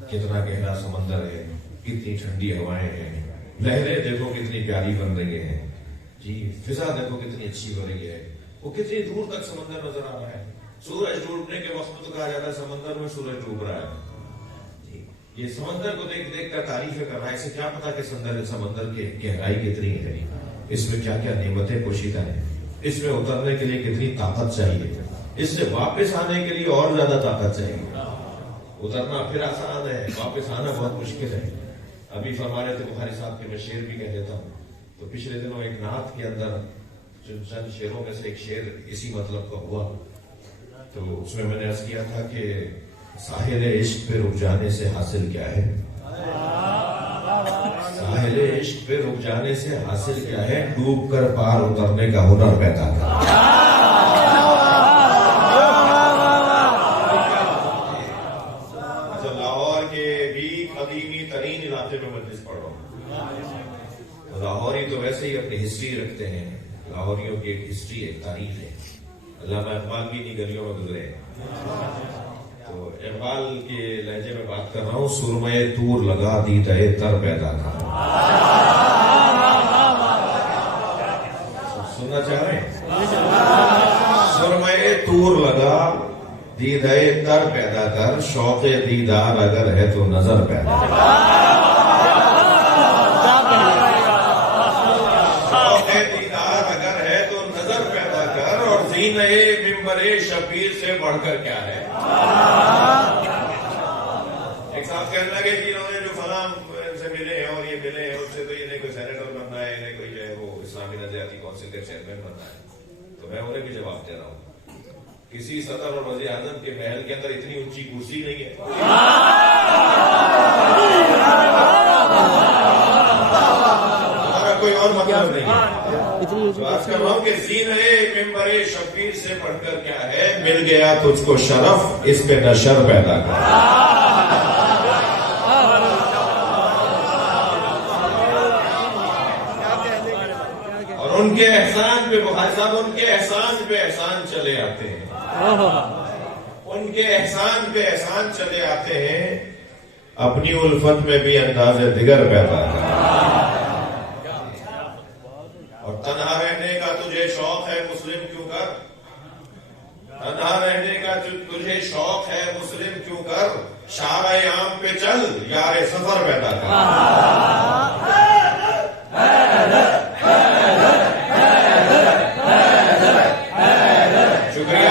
کتنا گہرا سمندر ہے, کتنی ٹھنڈی ہوائیں ہیں, لہریں دیکھو کتنی پیاری بن رہی ہیں, جی فضا دیکھو کتنی اچھی ہو رہی ہے, وہ کتنی دور تک سمندر نظر آ رہا ہے. سورج ڈوبنے کے وقت تو کہا جاتا ہے سمندر میں سورج ڈوب رہا ہے. یہ سمندر کو دیکھ دیکھ کر تعریفیں کر رہا ہے. اسے کیا پتا کہ سمندر کی گہرائی کتنی ہے, اس میں کیا کیا نعمتیں پوشیدہ ہیں, اس میں اترنے کے لیے کتنی طاقت چاہیے, اس سے واپس آنے کے لیے اور زیادہ طاقت چاہیے. اترنا پھر آسان ہے, واپس آنا بہت مشکل ہے. ابھی فرما رہے تھے بخاری صاحب کے, میں شعر بھی کہہ دیتا ہوں. تو پچھلے دنوں ایک نعت کے اندر چند شعروں میں سے ایک شعر اسی مطلب کا ہوا. تو اس میں نے عرض کیا تھا کہ ساحل عشق پہ رک جانے سے حاصل کیا ہے, ساحل عشق پہ رک جانے سے حاصل کیا ہے, ڈوب کر پار اترنے کا ہنر پیدا کر. لاہور کے بھی قدیمی ترین علاقے میں مجلس پڑھ رہا ہوں. لاہوری تو ویسے ہی اپنی ہسٹری رکھتے ہیں, لاہوریوں کی ایک ہسٹری ہے, تاریخ ہے. علامہ اقبال کی انہی گلیوں میں گزرے. تو اقبال کے لہجے میں بات کر رہا ہوں. سرمے تور لگا دیدہ تر پیدا کر. سننا چاہ رہے ہیں؟ سرمے تور لگا دیدہ تر پیدا کر, شوق دیدار اگر ہے تو نظر پیدا کر. شوق دیدار اگر ہے تو نظر پیدا کر, اور زینہ ممبر شبیر سے بڑھ کر کیا ہے. ایک صاحب کہنے لگے کہ انہوں نے جو فلاں سے ملے ہیں اور یہ ملے ہیں, اس سے تو انہیں کوئی سینیٹر بننا ہے, انہیں کوئی جو ہے وہ اسلامی نظریاتی کونسل کے چیئرمین بننا ہے. تو میں انہیں بھی جواب دے رہا ہوں, کسی صدر اور وزیر اعظم کے محل کے اندر اتنی اونچی کرسی نہیں ہے. ہمارا کوئی اور مطلب نہیں ہے. بات کر رہا ہوں کہ زینہ ممبر شبیر سے بڑھ کر کیا ہے, مل گیا تجھ کو شرف, اس پہ نشر پیدا کر. اور ان کے احسان پہ بخاری صاحب, ان کے احسان پہ احسان چلے آتے ہیں, ان کے احسان پہ احسان چلے آتے ہیں. اپنی الفت میں بھی انداز دیگر پیدا کر. اور تنہا رہنے کا تجھے شوق ہے مسلم کیوں کر, تنہا رہنے کا تجھے شوق ہے مسلم کیوں کر, شارع عام پہ چل یار سفر پیدا کر. شکریہ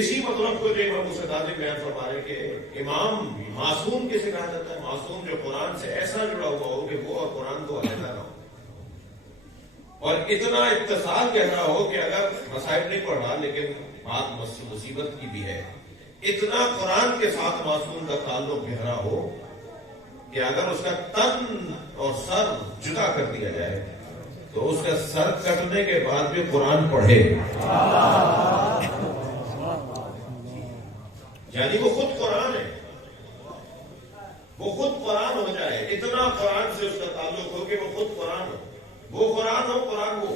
اسی مطلب کو جو امام صادق بیان فرما رہے کہ امام معصوم کسے کہا جاتا ہے؟ معصوم جو قرآن سے ایسا جڑا ہوا ہو کہ وہ اور قرآن کو علیحدہ نہ ہو، اور اتنا اتصال گہرا ہو کہ اگر مصائب نہیں پڑھ رہا لیکن بات مصیبت کی بھی ہے، اتنا قرآن کے ساتھ معصوم کا تعلق گہرا ہو کہ اگر اس کا تن اور سر جدا کر دیا جائے تو اس کا سر کٹنے کے بعد بھی قرآن پڑھے، یعنی وہ خود قرآن ہے، وہ خود قرآن ہو جائے، اتنا قرآن سے اس کا تعلق ہو کہ وہ خود قرآن ہو، وہ قرآن ہو، قرآن وہ۔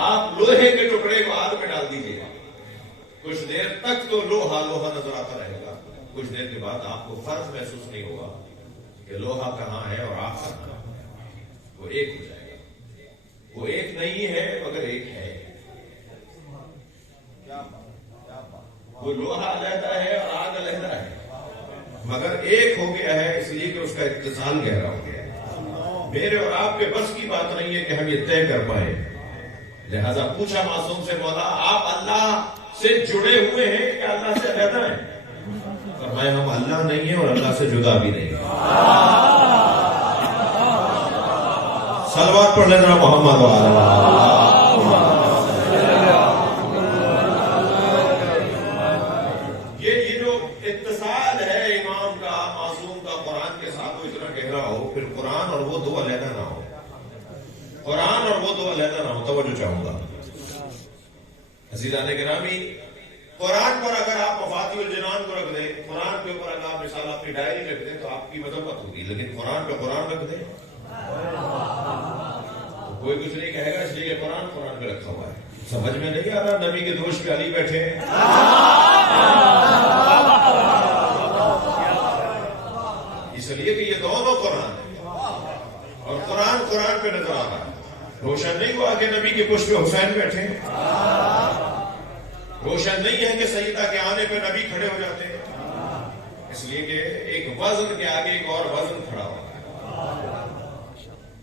آپ لوہے کے ٹکڑے کو آگ میں ڈال دیجیے، کچھ دیر تک تو لوہا لوہا نظر آتا رہے گا، کچھ دیر کے بعد آپ کو فرق محسوس نہیں ہوگا کہ لوہا کہاں ہے اور آپ کہاں ہے، وہ ایک ہو جائے گا، وہ ایک نہیں ہے مگر ایک ہے، وہ لوہا علیحدہ ہے اور آگ علیحدہ ہے مگر ایک ہو گیا ہے، اس لیے کہ اس کا اتصال گہرا ہو گیا ہے۔ میرے اور آپ کے بس کی بات نہیں ہے کہ ہم یہ طے کر پائیں، لہذا پوچھا معصوم سے، مولا آپ اللہ سے جڑے ہوئے ہیں کہ اللہ سے علیحدہ ہیں؟ فرمایا ہم اللہ نہیں ہیں اور اللہ سے جدا بھی نہیں ہیں۔ صلوات پڑھ لینا محمد وعلیہ پھر قرآن اور وہ دو علیحدہ نہ ہو، قرآن اور وہ دو علیحدہ نہ ہو۔ توجہ چاہوں گا عزیزان گرامی، قرآن پر اگر آپ مفاتیح الجنان کو رکھ دیں، قرآن کے اوپر اگر آپ مثال اپنی ڈائری رکھ دیں تو آپ کی مذمت ہوگی، لیکن قرآن پہ قرآن رکھ دیں تو کوئی کچھ نہیں کہے گا، اس لیے قرآن قرآن پہ رکھا ہوا ہے۔ سمجھ میں نہیں آ رہا؟ نبی کے دوست پہ علی بیٹھے ہیں، اس لیے کہ یہ دونوں قرآن ہے اور قرآن قرآن پہ نظر آ رہا ہے۔ روشن نہیں ہوا کہ نبی کے پشت پہ حسین بیٹھے، روشن نہیں ہے کہ سیدہ کے آنے پہ نبی کھڑے ہو جاتے ہیں، اس لیے کہ ایک وزن کے آگے ایک اور وزن کھڑا ہوا ہے۔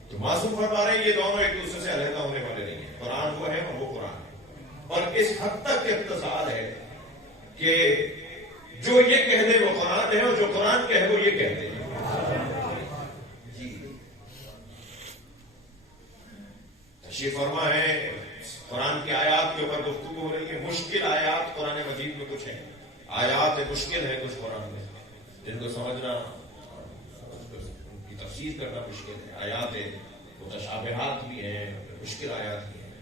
تو معصوم فرما رہے ہیں یہ دونوں ایک دوسرے سے علیحدہ ہونے والے نہیں ہیں، قرآن وہ ہے اور وہ قرآن ہے، اور اس حد تک اتصال ہے کہ جو یہ کہہ دے وہ قرآن ہے اور جو قرآن کہے وہ یہ کہتے ہیں۔ تشریف فرما ہے، قرآن کی آیات کے اوپر گفتگو ہو رہی ہے۔ مشکل آیات قرآن مجید میں کچھ ہیں، آیات مشکل ہے کچھ قرآن میں جن کو سمجھنا، ان کی تفسیر کرنا مشکل ہے۔ آیات متشابہات بھی ہیں، مشکل آیات بھی ہیں۔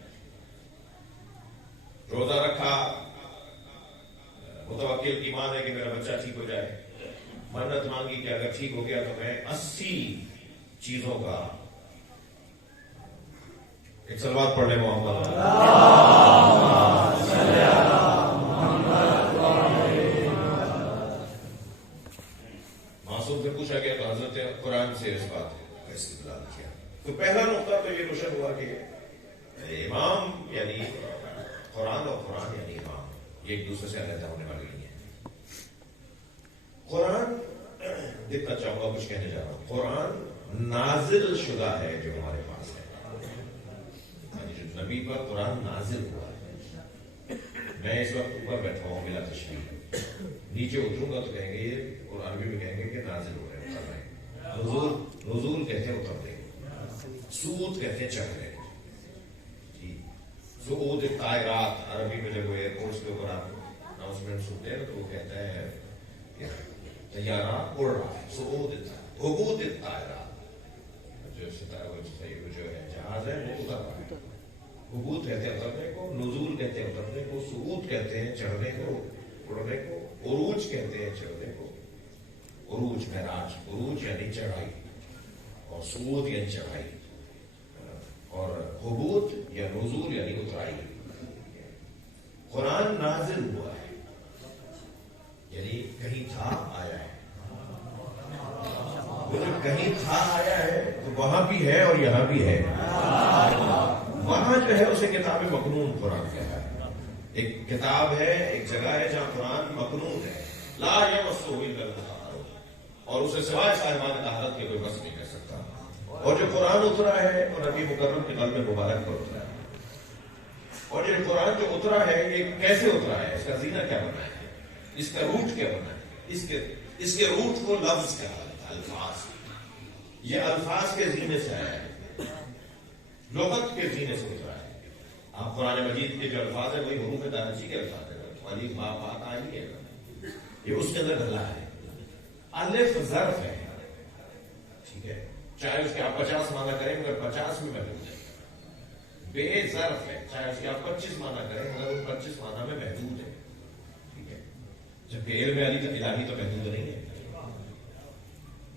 روزہ رکھا، متوکل کی مان ہے کہ میرا بچہ ٹھیک ہو جائے، منت مانگی کہ اگر ٹھیک ہو گیا تو میں 80 چیزوں کا ایک صلوات پڑھ لیں محمد۔ معصوم سے پوچھا گیا تو حضرت قرآن سے اس بات کا استدلال کیا۔ تو پہلا نقطہ تو یہ روشن ہوا کہ امام یعنی قرآن اور قرآن یعنی امام یہ ایک دوسرے سے علیحدہ ہونے والے نہیں ہیں۔ قرآن دیکھنا چاہوں گا، کچھ کہنے جا رہا ہوں۔ قرآن نازل شدہ ہے جو ہمارے پاس ہے، نبی پر قرآن نازل ہوا ہے۔ میں اس وقت اوپر بیٹھا ہوں بلا تشریح، نیچے اتروں گا تو کہیں گے یہ قرآن بھی کہیں گے کہ نازل ہو رہے ہیں۔ نزول کہتے ہیں اترنے، سعود کہتے ہیں چڑھنے، جی سعود طائرات، عربی میں جب وہ ایئرپورٹس کے اوپر آپ اناؤنسمنٹ سنتے ہیں تو وہ کہتا ہے طیارہ اڑ رہا ہے، سعود عبود طائرات، جو ہے جہاز ہے وہ اتر رہا ہے۔ عبود کہتے ہیں اترنے کو، نزول کہتے ہیں اترنے کو، سعود کہتے ہیں چڑھنے کو، اڑنے کو، عروج کہتے ہیں چڑھنے کو، عروج معراج، عروج یعنی چڑھائی اور صعود یعنی چڑھائی، اور عبود یا نزول یعنی اترائی۔ قرآن نازل ہوا ہے یعنی کہیں تھا آیا ہے، وہ جو کہیں تھا آیا ہے تو وہاں بھی ہے اور یہاں بھی ہے۔ وہاں جو ہے اسے کتاب مکنون قرآن کہتا ہے، ایک کتاب ہے، ایک جگہ ہے جہاں قرآن مکنون ہے، لا یمسہ الا المطہرون، اور اسے سوائے صاحبان طہارت کے کوئی بس نہیں کر سکتا۔ اور جو قرآن اترا ہے وہ نبی مکرم کے قلب مبارک پر اترا ہے۔ اور یہ قرآن جو اترا ہے یہ کیسے اترا ہے، اس کا زینہ کیا بنا ہے، اس کا روٹ کیا بنا ہے، اس کے روٹ کو لفظ کہا جاتا ہے، الفاظ. یہ الفاظ کے زینے سے آیا ہے، لغت کے زینے سے اترا ہے. آپ قرآن مجید کے جو الفاظ ہیں وہی حروف دانشی کے الفاظ ہیں، والی با بات آئی ہے، یہ اس کے اندر ڈلا ہے. الف ظرف ہے، ٹھیک ہے، چاہے اس کے آپ 50 معنی کریں مگر 50 میں محدود ہے. بے ظرف ہے، چاہے اس کے آپ 25 معنی کریں مگر وہ 25 معنی میں محدود ہے. ٹھیک ہے، جبکہ علم الہی تو محدود نہیں ہے،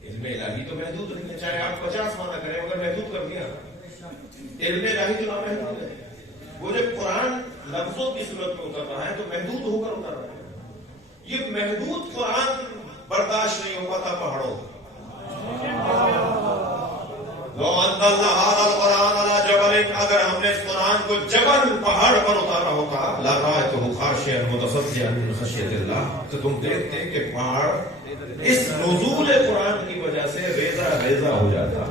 علم الہی تو محدود نہیں ہے، چاہے آپ 50 معنی کریں مگر محدود کر دیا. علم الہی تو نامحدود ہے. وہ جب قرآن لفظوں کی صورت میں اتر رہا ہے تو محدود ہو کر اتر رہا ہے. یہ محدود قرآن برداشت نہیں ہو پاتا پہاڑوں. لو انزلنا هذا القرآن على جبل، اگر ہم نے اس قرآن کو جبل پہاڑ پر اتارا ہوتا، لرأيته خاشعا متصدعا من خشية الله، تو تم دیکھتے کہ پہاڑ اس نزول قرآن کی وجہ سے ریزہ ریزہ ہو جاتا.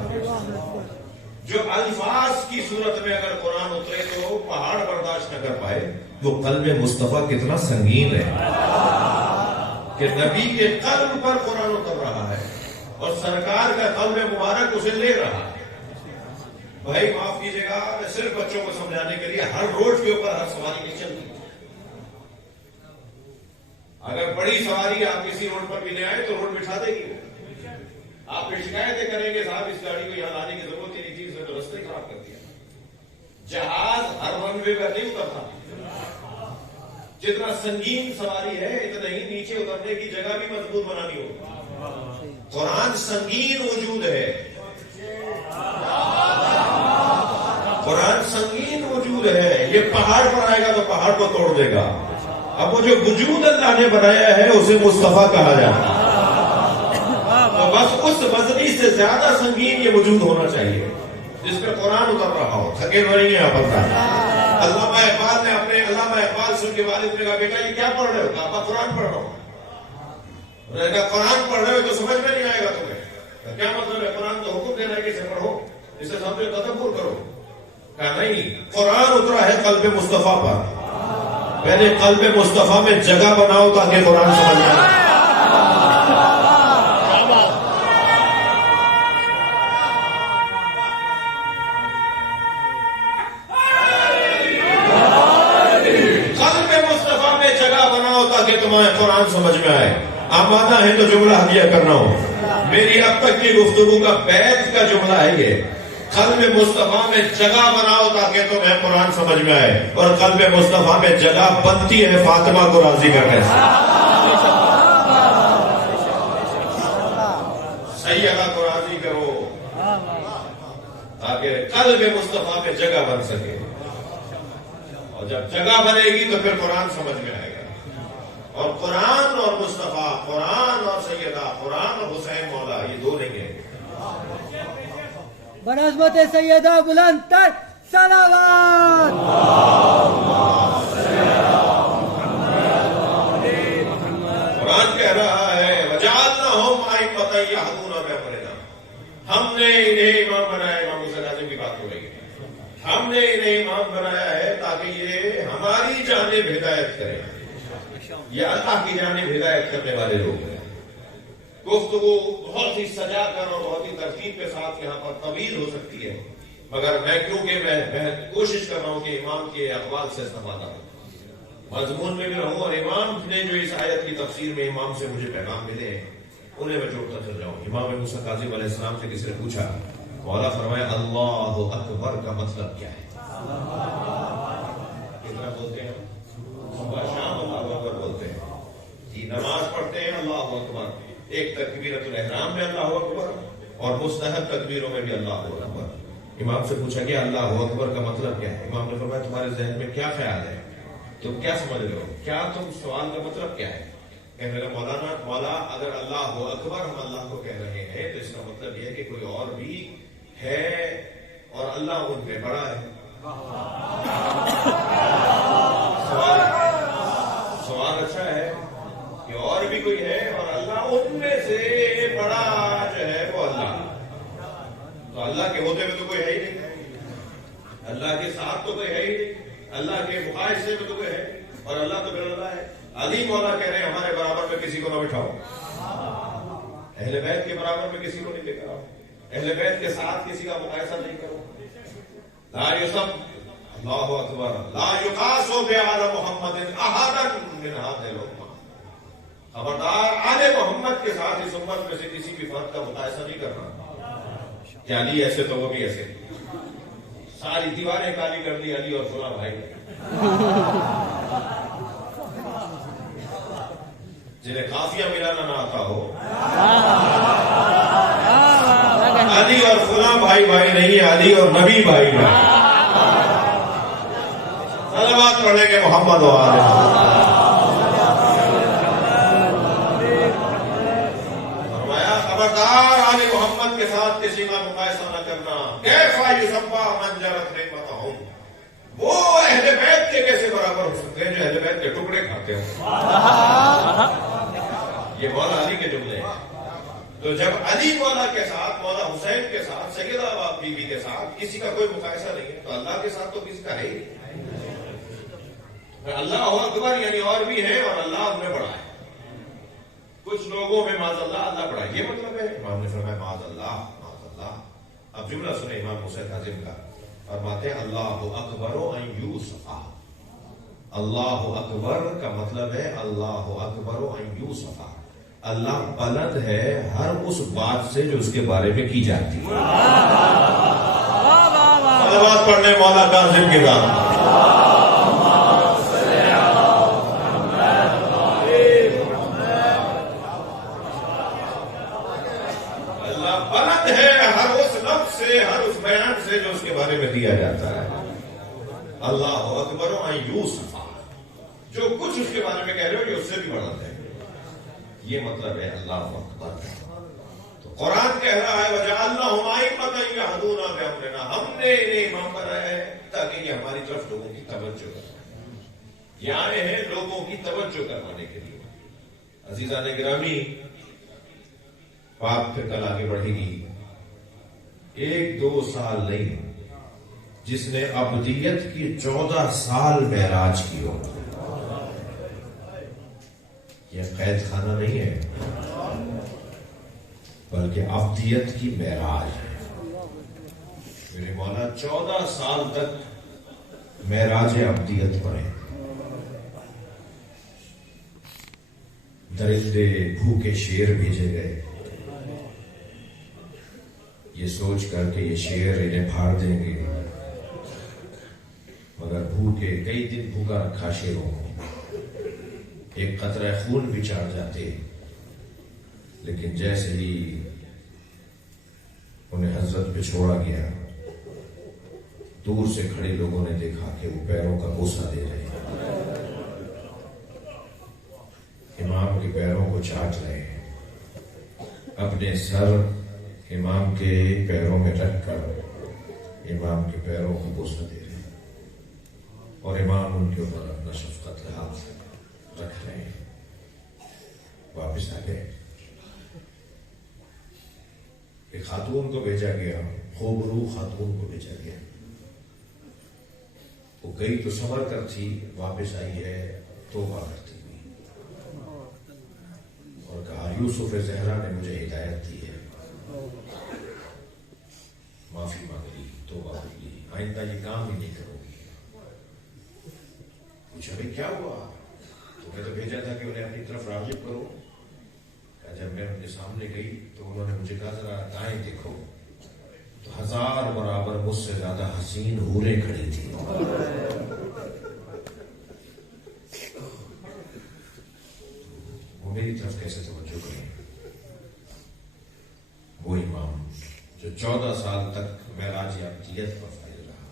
جو الفاظ کی صورت میں اگر قرآن اترے تو پہاڑ برداشت نہ کر پائے. وہ قلب مصطفیٰ کتنا سنگین ہے کہ نبی کے قلب پر قرآن اتر رہا ہے اور سرکار کا قلب مبارک اسے لے رہا ہے. بھائی معاف کیجیے گا، میں صرف بچوں کو سمجھانے کے لیے ہر روڈ کے اوپر ہر سواری نہیں چلتی. اگر بڑی سواری آپ کسی روڈ پر بھی لے آئے تو روڈ بٹھا دے گی. آپ پھر شکایتیں کریں گے صاحب اس گاڑی کو یہاں لانے کی ضرورت ہی نہیں تھی، اس نے تو رستے خراب کر دیا. جہاز ہر ون وے پر نہیں اترتا. جتنا سنگین سواری ہے اتنا ہی نیچے اترنے کی جگہ بھی مضبوط بنانی ہوگی. قرآن سنگین وجود ہے، قرآن سنگین وجود ہے. یہ پہاڑ پر آئے گا تو پہاڑ کو توڑ دے گا. اب وہ جو وجود اللہ نے بنایا ہے اسے مصطفیٰ کہا جاتا ہے. تو بس اس وزنی سے زیادہ سنگین یہ وجود ہونا چاہیے جس پہ قرآن اتر رہا ہو. تھکے ہوئے نہیں آپ بتا. علامہ اقبال نے اپنے علامہ اقبال سے ان کے والد نے کہا بیٹا یہ کیا پڑھ رہے ہو؟ کہا قرآن پڑھ رہا ہوں. انہوں نے کہا قرآن پڑھ رہے ہو تو سمجھ میں نہیں آئے گا تمہیں. کیا مطلب ہے؟ قرآن تو حکم دینا ہے کہ اسے پڑھو، اسے سمجھو، تدبر کرو. کہا نہیں، قرآن اترا ہے قلب مصطفیٰ پر، پہلے قلب مصطفیٰ میں جگہ بناؤ تاکہ قرآن سمجھ میں آئے. کہ تمہیں قرآن سمجھ میں آئے. آمادہ ہے تو جملہ ہدیہ کرنا ہو. میری اب تک کی گفتگو کا بیت کا جملہ ہے یہ، قلب مصطفیٰ میں جگہ بناؤ تاکہ تمہیں قرآن سمجھ میں آئے. اور قلب مصطفیٰ میں جگہ بنتی ہے فاطمہ کو راضی کرنے سے. سیدہ کو راضی کرو تاکہ قلب مصطفیٰ میں جگہ بن سکے. اور جب جگہ بنے گی تو پھر قرآن سمجھ میں آئے گا. اور قرآن اور مصطفیٰ، قرآن اور سیدہ، قرآن اور حسین مولا، یہ دو نہیں ہیں. بنسبت سیدہ بلند تر صلوات. قرآن کہہ رہا ہے وَجَعَلْنَاهُمْ أَئِمَّةً يَهْدُونَ بِأَمْرِنَا، ہم نے انہیں امام بنایا. امام حسین اعظم کی بات ہو رہی ہے. ہم نے انہیں امام بنایا ہے تاکہ یہ ہماری جانب ہدایت کریں. یہ اللہ کی جانب ہدایت کرنے والے لوگ ہیں. گفتگو بہت ہی سجا کر اور بہت ہی ترتیب کے ساتھ یہاں پر طویل ہو سکتی ہے، مگر کیونکہ میں کوشش کر رہا ہوں کہ امام کے اقوال سے استفادہ ہوں، مضمون میں بھی رہوں، اور امام نے جو اس آیت کی تفسیر میں امام سے مجھے پیغام ملے ہیں انہیں میں جوڑتا چل جاؤں. امام موسیٰ کاظم علیہ السلام سے کسی نے پوچھا، مولا فرمایا اللہ اکبر کا مطلب کیا ہے؟ کتنا بولتے ہیں؟ صبح شام اللہ اکبر بولتے ہیں. جی نماز پڑھتے ہیں اللہ اکبر، ایک تکبیرۃ الاحرام میں اللہ اکبر اور مستحب تکبیروں میں بھی اللہ اکبر. امام سے پوچھا کہ اللہ اکبر کا مطلب کیا ہے؟ امام نے فرمایا تمہارے ذہن میں کیا خیال ہے، تم کیا سمجھ رہے ہو، کیا تم سوال کا مطلب کیا ہے؟ کہنے لگا مولا اگر اللہ اکبر ہم اللہ کو کہہ رہے ہیں تو اس کا مطلب یہ ہے کہ کوئی اور بھی ہے اور اللہ ان پہ بڑا ہے. سوال اچھا ہے کہ اور بھی کوئی ہے اور اللہ ان میں سے بڑا جو ہے وہ اللہ. تو اللہ کے ہوتے ہوئے تو کوئی ہے ہی نہیں، اللہ کے ساتھ تو کوئی ہے ہی نہیں. اللہ کے مقایسے میں تو ہے، اور اللہ تو پھر اللہ ہے۔ علی مولا کہہ رہے ہیں ہمارے برابر میں کسی کو نہ بٹھاؤ، اہل بیت کے برابر میں کسی کو نہیں لے کر آؤ، اہل بیت کے ساتھ کسی کا مقایسہ نہیں کرو۔ لا یسب، اللہ اکبر، لا یقاس بعلی محمد احدا من هذه الامه، خبردار آل محمد کے ساتھ اس امت میں سے کسی بھی فرد کا مقایسہ نہیں کرنا کہ علی ایسے تو وہ بھی ایسے۔ ساری دیواریں کالی کر دی علی اور فلاں بھائی، جنہیں قافیہ ملانا نہ آتا ہو، علی اور فلاں بھائی بھائی نہیں، علی اور نبی بھائی بھائی۔ صلوات پڑھنے کے محمد و آل فرمایا خبردار آل محمد کے ساتھ کسی کا مقایسہ نہ کرنا۔ کیف یسبا من جرت نعمتہم، وہ اہل بیت کے کیسے برابر ہو سکتے ہیں جو اہل بیت کے ٹکڑے کھاتے ہوں۔ یہ مولا علی کے جملے ہیں۔ تو جب علی مولا کے ساتھ، مولا حسین کے ساتھ، سیدہ بی بی کے ساتھ کسی کا کوئی مقایسہ نہیں ہے تو اللہ کے ساتھ تو کسی کا ہے ہی نہیں۔ اللہ اکبر یعنی اور بھی ہے اور اللہ ان میں بڑا ہے۔ کچھ لوگوں میں معاذ اللہ اللہ بڑا ہے، یہ مطلب ہے۔ امام نے فرمایا معاذ اللہ، معاذ اللہ۔ اب جملہ سنیں امام حسین کاظم کا، فرماتے ہیں اللہ اکبر ان یوسف۔ اللہ اکبر کا مطلب ہے اللہ اکبر ان یوسف، اللہ بلند ہے ہر اس بات سے جو اس کے بارے میں کی جاتی ہے۔ صلوات پڑھنے مولا کاظم کی ذات۔ اللہ بلند ہے ہر اس لفظ سے، ہر اس بیان سے جو اس کے بارے میں دیا جاتا ہے۔ اللہ اکبر ان یوسف، جو کچھ اس کے بارے میں کہہ رہے ہو یہ اس سے بھی بلند ہے۔ یہ مطلب ہے اللہ اکبر۔ تو قرآن کہہ رہا ہے وَجَعَلْنَاهُمْ أَئِمَّةً يَهْدُونَ بِأَمْرِنَا، ہم نے انہیں امام بنایا ہے تاکہ یہ ہماری طرف لوگوں کی توجہ کریں۔ یہ آئے ہیں لوگوں کی توجہ کروانے کے لیے۔ عزیزان گرامی، بات پھر کل آگے بڑھے گی۔ 1-2 سال نہیں، جس نے ابدیت کی 14 سال معراج کی ہو، یہ قید خانہ نہیں ہے بلکہ ابدیت کی معراج ہے۔ میرے مولا 14 سال تک معراج ابدیت پڑھے، درندے بھوکے شیر بھیجے گئے، یہ سوچ کر کے یہ شیر انہیں پھاڑ دیں گے، مگر بھوکے کئی دن بھوکا رکھا شیروں کو، ایک قطرہ خون بھی چڑھ جاتے، لیکن جیسے ہی انہیں حضرت پہ چھوڑا گیا، دور سے کھڑے لوگوں نے دیکھا کہ وہ پیروں کا بوسہ دے رہے ہیں، امام کے پیروں کو چاٹ رہے ہیں، اپنے سر امام کے پیروں میں رکھ کر امام کے پیروں کو بوسہ دے رہے ہیں، اور امام ان کے اوپر اپنا شفقت ہاتھ رکھ رہے ہیں۔ واپس آ گئے، ایک خاتون کو بھیجا گیا، خوبرو خاتون کو بھیجا گیا، وہ گئی تو صبر کر تھی، واپس آئی ہے توبہ کرتی ہوئی، اور کہا یوسف زہرا نے مجھے ہدایت دی ہے، معافی مانگ لی، توبہ کر لی، آئندہ یہ کام ہی نہیں کرو گی۔ پوچھا بھائی کیا ہوا؟ تو میں تو بھیجا تھا کہ انہیں اپنی طرف راغب کرو۔ جب میں ان کے سامنے گئی تو انہوں نے مجھے کہا ذرا دائیں دیکھو، تو 1000 برابر مجھ سے زیادہ حسین حوریں کھڑی تھی۔ وہ میری طرف کیسے توجہ کریں؟ وہ امام جو 14 سال تک معراج ابدیت پر فائز رہا،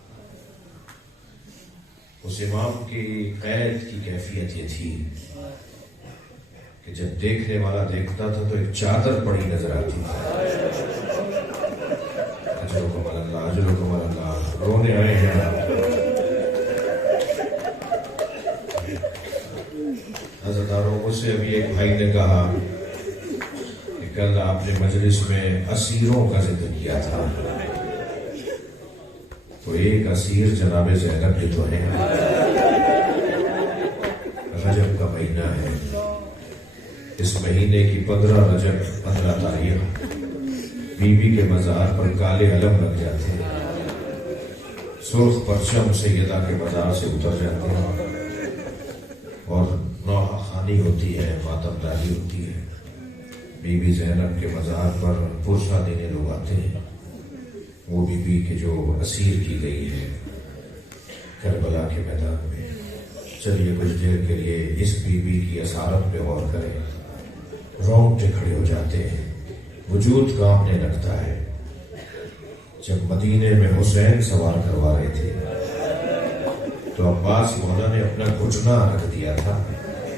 اس امام کی قید کی کیفیت یہ تھی کہ جب دیکھنے والا دیکھتا تھا تو ایک چادر پڑی نظر آتی تھی۔ اجرکم اللہ، اجرکم اللہ، رونے آئے ہیں آپ۔ حضرتاروں مجھ سے ابھی ایک بھائی نے کہا کہ کل آپ نے مجلس میں اسیروں کا ذکر کیا تھا، تو ایک اسیر جناب زینب بھی تو ہے. رجب کا مہینہ ہے. اس مہینے کی 15 رجب 15 تاریخ بی بی کے مزار پر کالے علم لگ جاتے ہیں. سرخ پرچم سیدہ کے مزار سے اتر جاتے ہیں اور نوحہ خوانی ہوتی ہے، ماتم داری ہوتی ہے. بی بی زینب کے مزار پر پرسہ دینے لوگ آتے ہیں. وہ بی بی کے جو اسیر کی گئی ہے کربلا کے میدان میں. چلیے کچھ دیر کے لیے اس بی بی کی اسارت پہ غور کریں. رونگٹے کھڑے ہو جاتے ہیں، وجود کانپنے لگتا ہے. جب مدینے میں حسین سوار کروا رہے تھے تو عباس مولا نے اپنا گھٹنا رکھ دیا تھا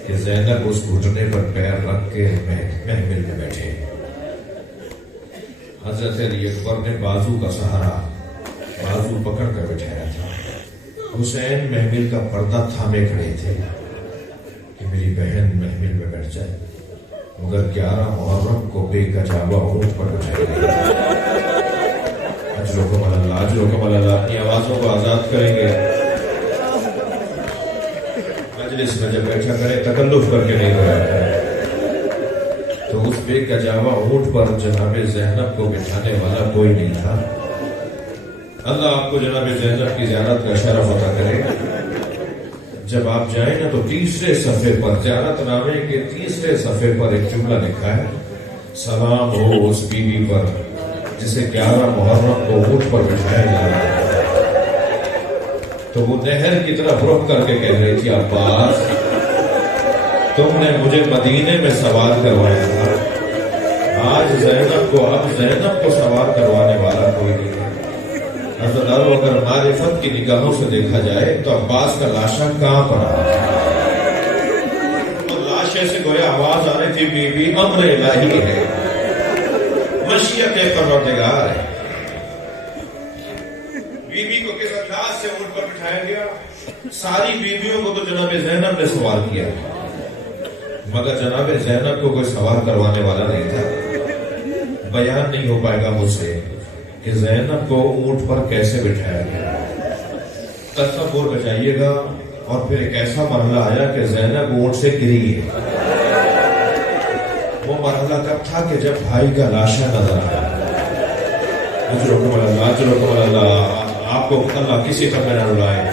کہ زینب اس گھٹنے پر پیر رکھ کے محمل میں بیٹھے. حضرت علی اکبر نے بازو کا سہارا بازو پکڑ کر بٹھایا تھا. حسین محمل کا پردہ تھامے کھڑے تھے کہ میری بہن محمل میں بیٹھ جائے، مگر 11 محرم کو بے کجاوا اونٹ پر بٹھائے گئے. اجرکم اللہ، اجرکم اللہ. اپنی آوازوں کو آزاد کریں گے. مجلس میں جب بیٹھا کرے تکلف کر کے نہیں رہا کرے. تو اس بے کجاوا اونٹ پر جناب زینب کو بٹھانے والا کوئی نہیں تھا. اللہ آپ کو جناب زینب کی زیارت کا شرف عطا کرے. جب آپ جائیں نا تو تیسرے صفحے پر، زیارت نامے کے تیسرے صفحے پر ایک جملہ لکھا ہے، سلام ہو اس بیوی پر جسے 11 محرم کو اونٹ پر بٹھایا جا رہا ہے. تو وہ نہر کی طرف رخ کر کے کہہ رہی تھی، عباس تم نے مجھے مدینے میں سوار کروایا تھا، آج زینب کو سوار کروانے والا کوئی نہیں ہے. حضرتارو اگر معرفت کی نگاہوں سے دیکھا جائے تو عباس کا لاشا کہاں پر آ رہا ہے؟ لاشے سے گویا آواز آ رہی تھی، بی بی امر الہی ہے، مشیت پروردگار ہے. بی بی کو کس انداز سے اونٹ پر بٹھایا گیا؟ ساری بیویوں کو تو جناب زینب نے سوار کیا، مگر جناب زینب کو کوئی سوار کروانے والا نہیں تھا. بیان نہیں ہو پائے گا مجھ سے کہ زینب کو اونٹ پر کیسے بٹھایا گیا. تصور بچائیے گا. اور پھر ایک ایسا مرحلہ آیا کہ زینب اونٹ سے گری ہے. وہ مرحلہ کب تھا کہ جب بھائی کا لاشا نظر آیا. اجرکم اللہ، اجرکم اللہ. آپ کو اللہ کسی طرح نہ رلائے.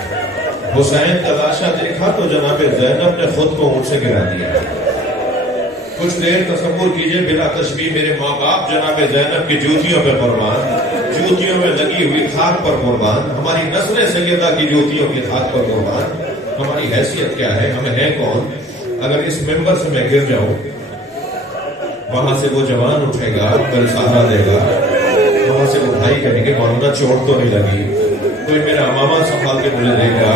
حسین کا لاشا دیکھا تو جناب زینب نے خود کو اونٹ سے گرا دیا. کچھ دیر تصور کیجئے، بلا تشبیہ میرے ماں باپ جناب زینب کی جوتیوں پہ قربان، جوتیوں میں لگی ہوئی خاک پر قربان، ہماری نسل سیدہ کی جوتیوں کی خاک پر قربان. ہماری حیثیت کیا ہے؟ ہمیں ہے کون؟ اگر اس ممبر سے میں گر جاؤں، وہاں سے وہ جوان اٹھے گا، کل سہارا دے گا. وہاں سے وہ بھائی کہیں گے مولانا چوٹ تو نہیں لگی. کوئی میرا امامہ سنبھال کے مجھے دے گا،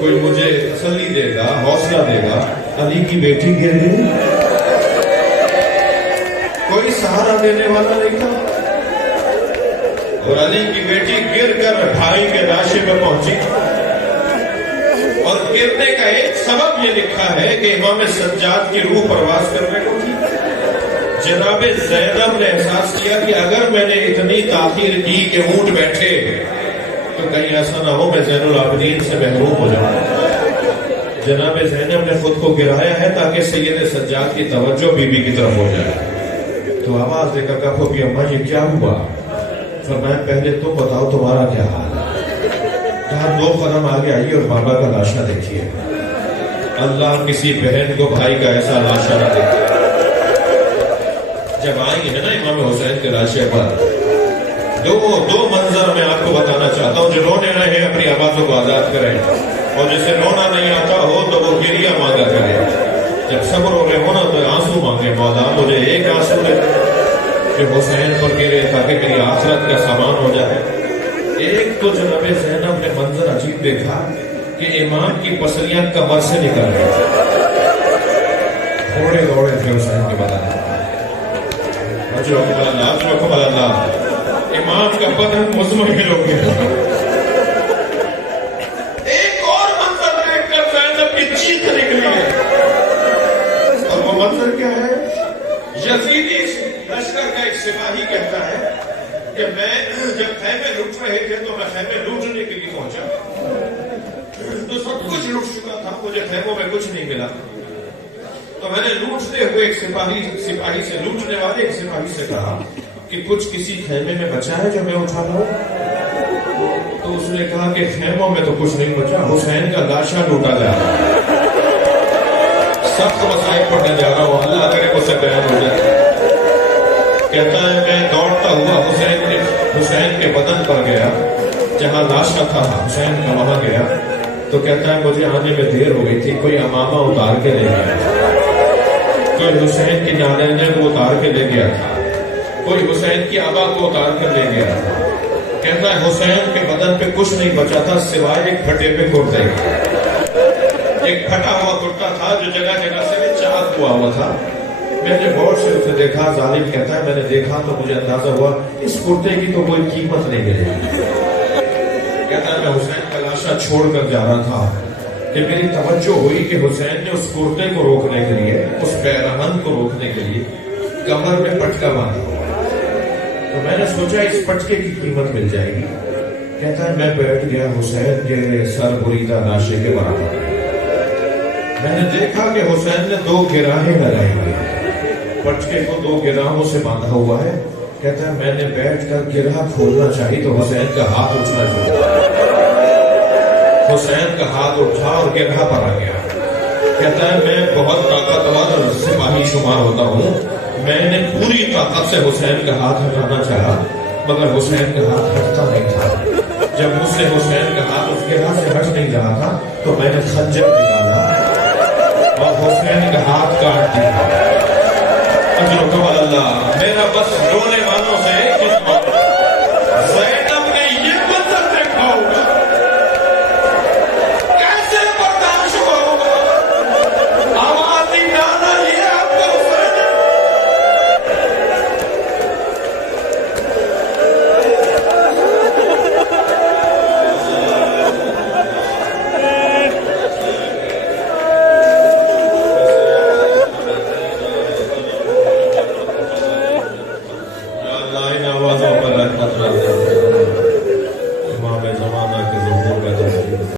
کوئی مجھے تسلی دے گا، حوصلہ دے گا. علی کی بیٹی گر گئی، کوئی سہارا دینے والا نہیں تھا. اور علی کی بیٹی گر کر بھائی کے لاشے میں پہنچی. اور گرنے کا ایک سبب یہ لکھا ہے کہ امام سجاد کی روح پرواز کرنے کو تھی. جناب زینب نے احساس کیا کہ اگر میں نے اتنی تاخیر کی کہ اونٹ بیٹھے تو کہیں ایسا نہ ہو میں زین العابدین سے محروم ہو جاؤں. جناب زینب نے خود کو گرایا ہے تاکہ سید سجاد کی توجہ بی بی کی طرف ہو جائے. تو آواز دے کر کہا کہ اماں یہ کیا ہوا؟ فرمایا پہلے تم بتاؤ تمہارا کیا حال ہے. کہا 2 قدم آگے آئیے اور بابا کا لاشا دیکھیے. اللہ کسی بہن کو بھائی کا ایسا لاشا نہ دیکھے. جب آئی ہے نا امام حسین کے لاشے پر، دو منظر میں آپ کو بتانا چاہتا ہوں. جو رونے رہے اپنی آوازوں کو آزاد کریں، اور جسے رونا نہیں آتا ہو تو وہ گریہ مانگا کرے. جب صبر ہو رہے ہو نا تو آنسو مانگے، مولا مجھے ایک آنسو دے کہ حسین پر گرے تاکہ میری آخرت کا سامان ہو جائے. ایک تو جناب زینب نے منظر عجیب دیکھا کہ امام کی پسلیاں کمر سے نکل رہی تھوڑے دوڑے تھے حسین کے بدن. اللہ امام کا بدن مزمحل ہو گیا. ایک اور منظر دیکھ کر زینب کی چیخ نکلی ہے. اور وہ منظر کیا ہے؟ یزیدی لشکر کا ایک سپاہی کہتا ہے کہ میں جب خیمے لوٹ رہے تھے تو میں خیمے لوٹنے کے لیے پہنچا تو سب کچھ لوٹ چکا تھا، مجھے خیموں میں کچھ نہیں ملا. تو میں نے لوٹتے ہوئے ایک سپاہی سے لوٹنے والے ایک سپاہی سے کہا کہ کچھ کسی خیمے میں بچا ہے جو میں اٹھا لوں. تو اس نے کہا کہ خیموں میں تو کچھ نہیں بچا، حسین کا لاشا لوٹا جا رہا ہے. سخت مسائل پڑھنے جا رہا ہوں، اللہ کرے مجھ سے بیان ہو جائے. کہتا ہے میں دوڑتا ہوا حسین کے بدن پر گیا جہاں لاشا تھا حسین کا، وہاں گیا تو کہتا ہے مجھے آنے میں دیر ہو گئی تھی، کوئی امامہ اتار کے لے گیا، کوئی حسین کی نالینیں کو اتار کے لے گیا تھا، کوئی حسین کی ابا کو اتار کر لے گیا تھا. کہتا ہے حسین کے بدن پہ کچھ نہیں بچا تھا سوائے ایک پھٹے پہ کرتے کے، ایک پھٹا ہوا کرتا تھا جو جگہ جگہ سے چاک ہوا تھا. میں نے غور سے اسے دیکھا. ظالم کہتا ہے میں نے دیکھا تو مجھے اندازہ ہوا اس کرتے کی تو کوئی قیمت نہیں ملے گی. کہتا ہے میں حسین کا لاشا چھوڑ کر جا رہا تھا کہ میری توجہ ہوئی کہ حسین نے اس کرتے کو روکنے کے لیے، اس پیرہن کو روکنے کے لیے کمر میں پٹکا باندھا ہوا. تو میں نے سوچا اس پٹکے کی قیمت مل جائے گی. کہتا ہے میں بیٹھ گیا حسین کے سر بریدہ لاشے کے برابر. میں نے دیکھا کہ حسین نے 2 گراہیں لگائی ہوئی ہیں، پٹکے کو 2 گراہوں سے باندھا ہوا ہے. کہتا ہے میں نے بیٹھ کر گرہ کھولنا چاہی تو حسین کا ہاتھ اٹھنا چاہیے. حسین کا ہاتھ اٹھا اور گرہ پر آ گیا. کہتا ہے میں بہت طاقتور سپاہی شمار ہوتا ہوں، میں نے پوری طاقت سے حسین کا ہاتھ ہٹانا چاہا مگر حسین کا ہاتھ ہٹتا نہیں تھا. جب مجھ سے حسین کا ہاتھ اس گرہ سے ہٹ نہیں رہا تھا تو میں نے خنجر نکالا اور حسین کا ہاتھ کاٹ دیا. اجر و کمال اللہ. میرا بس رونے والوں سے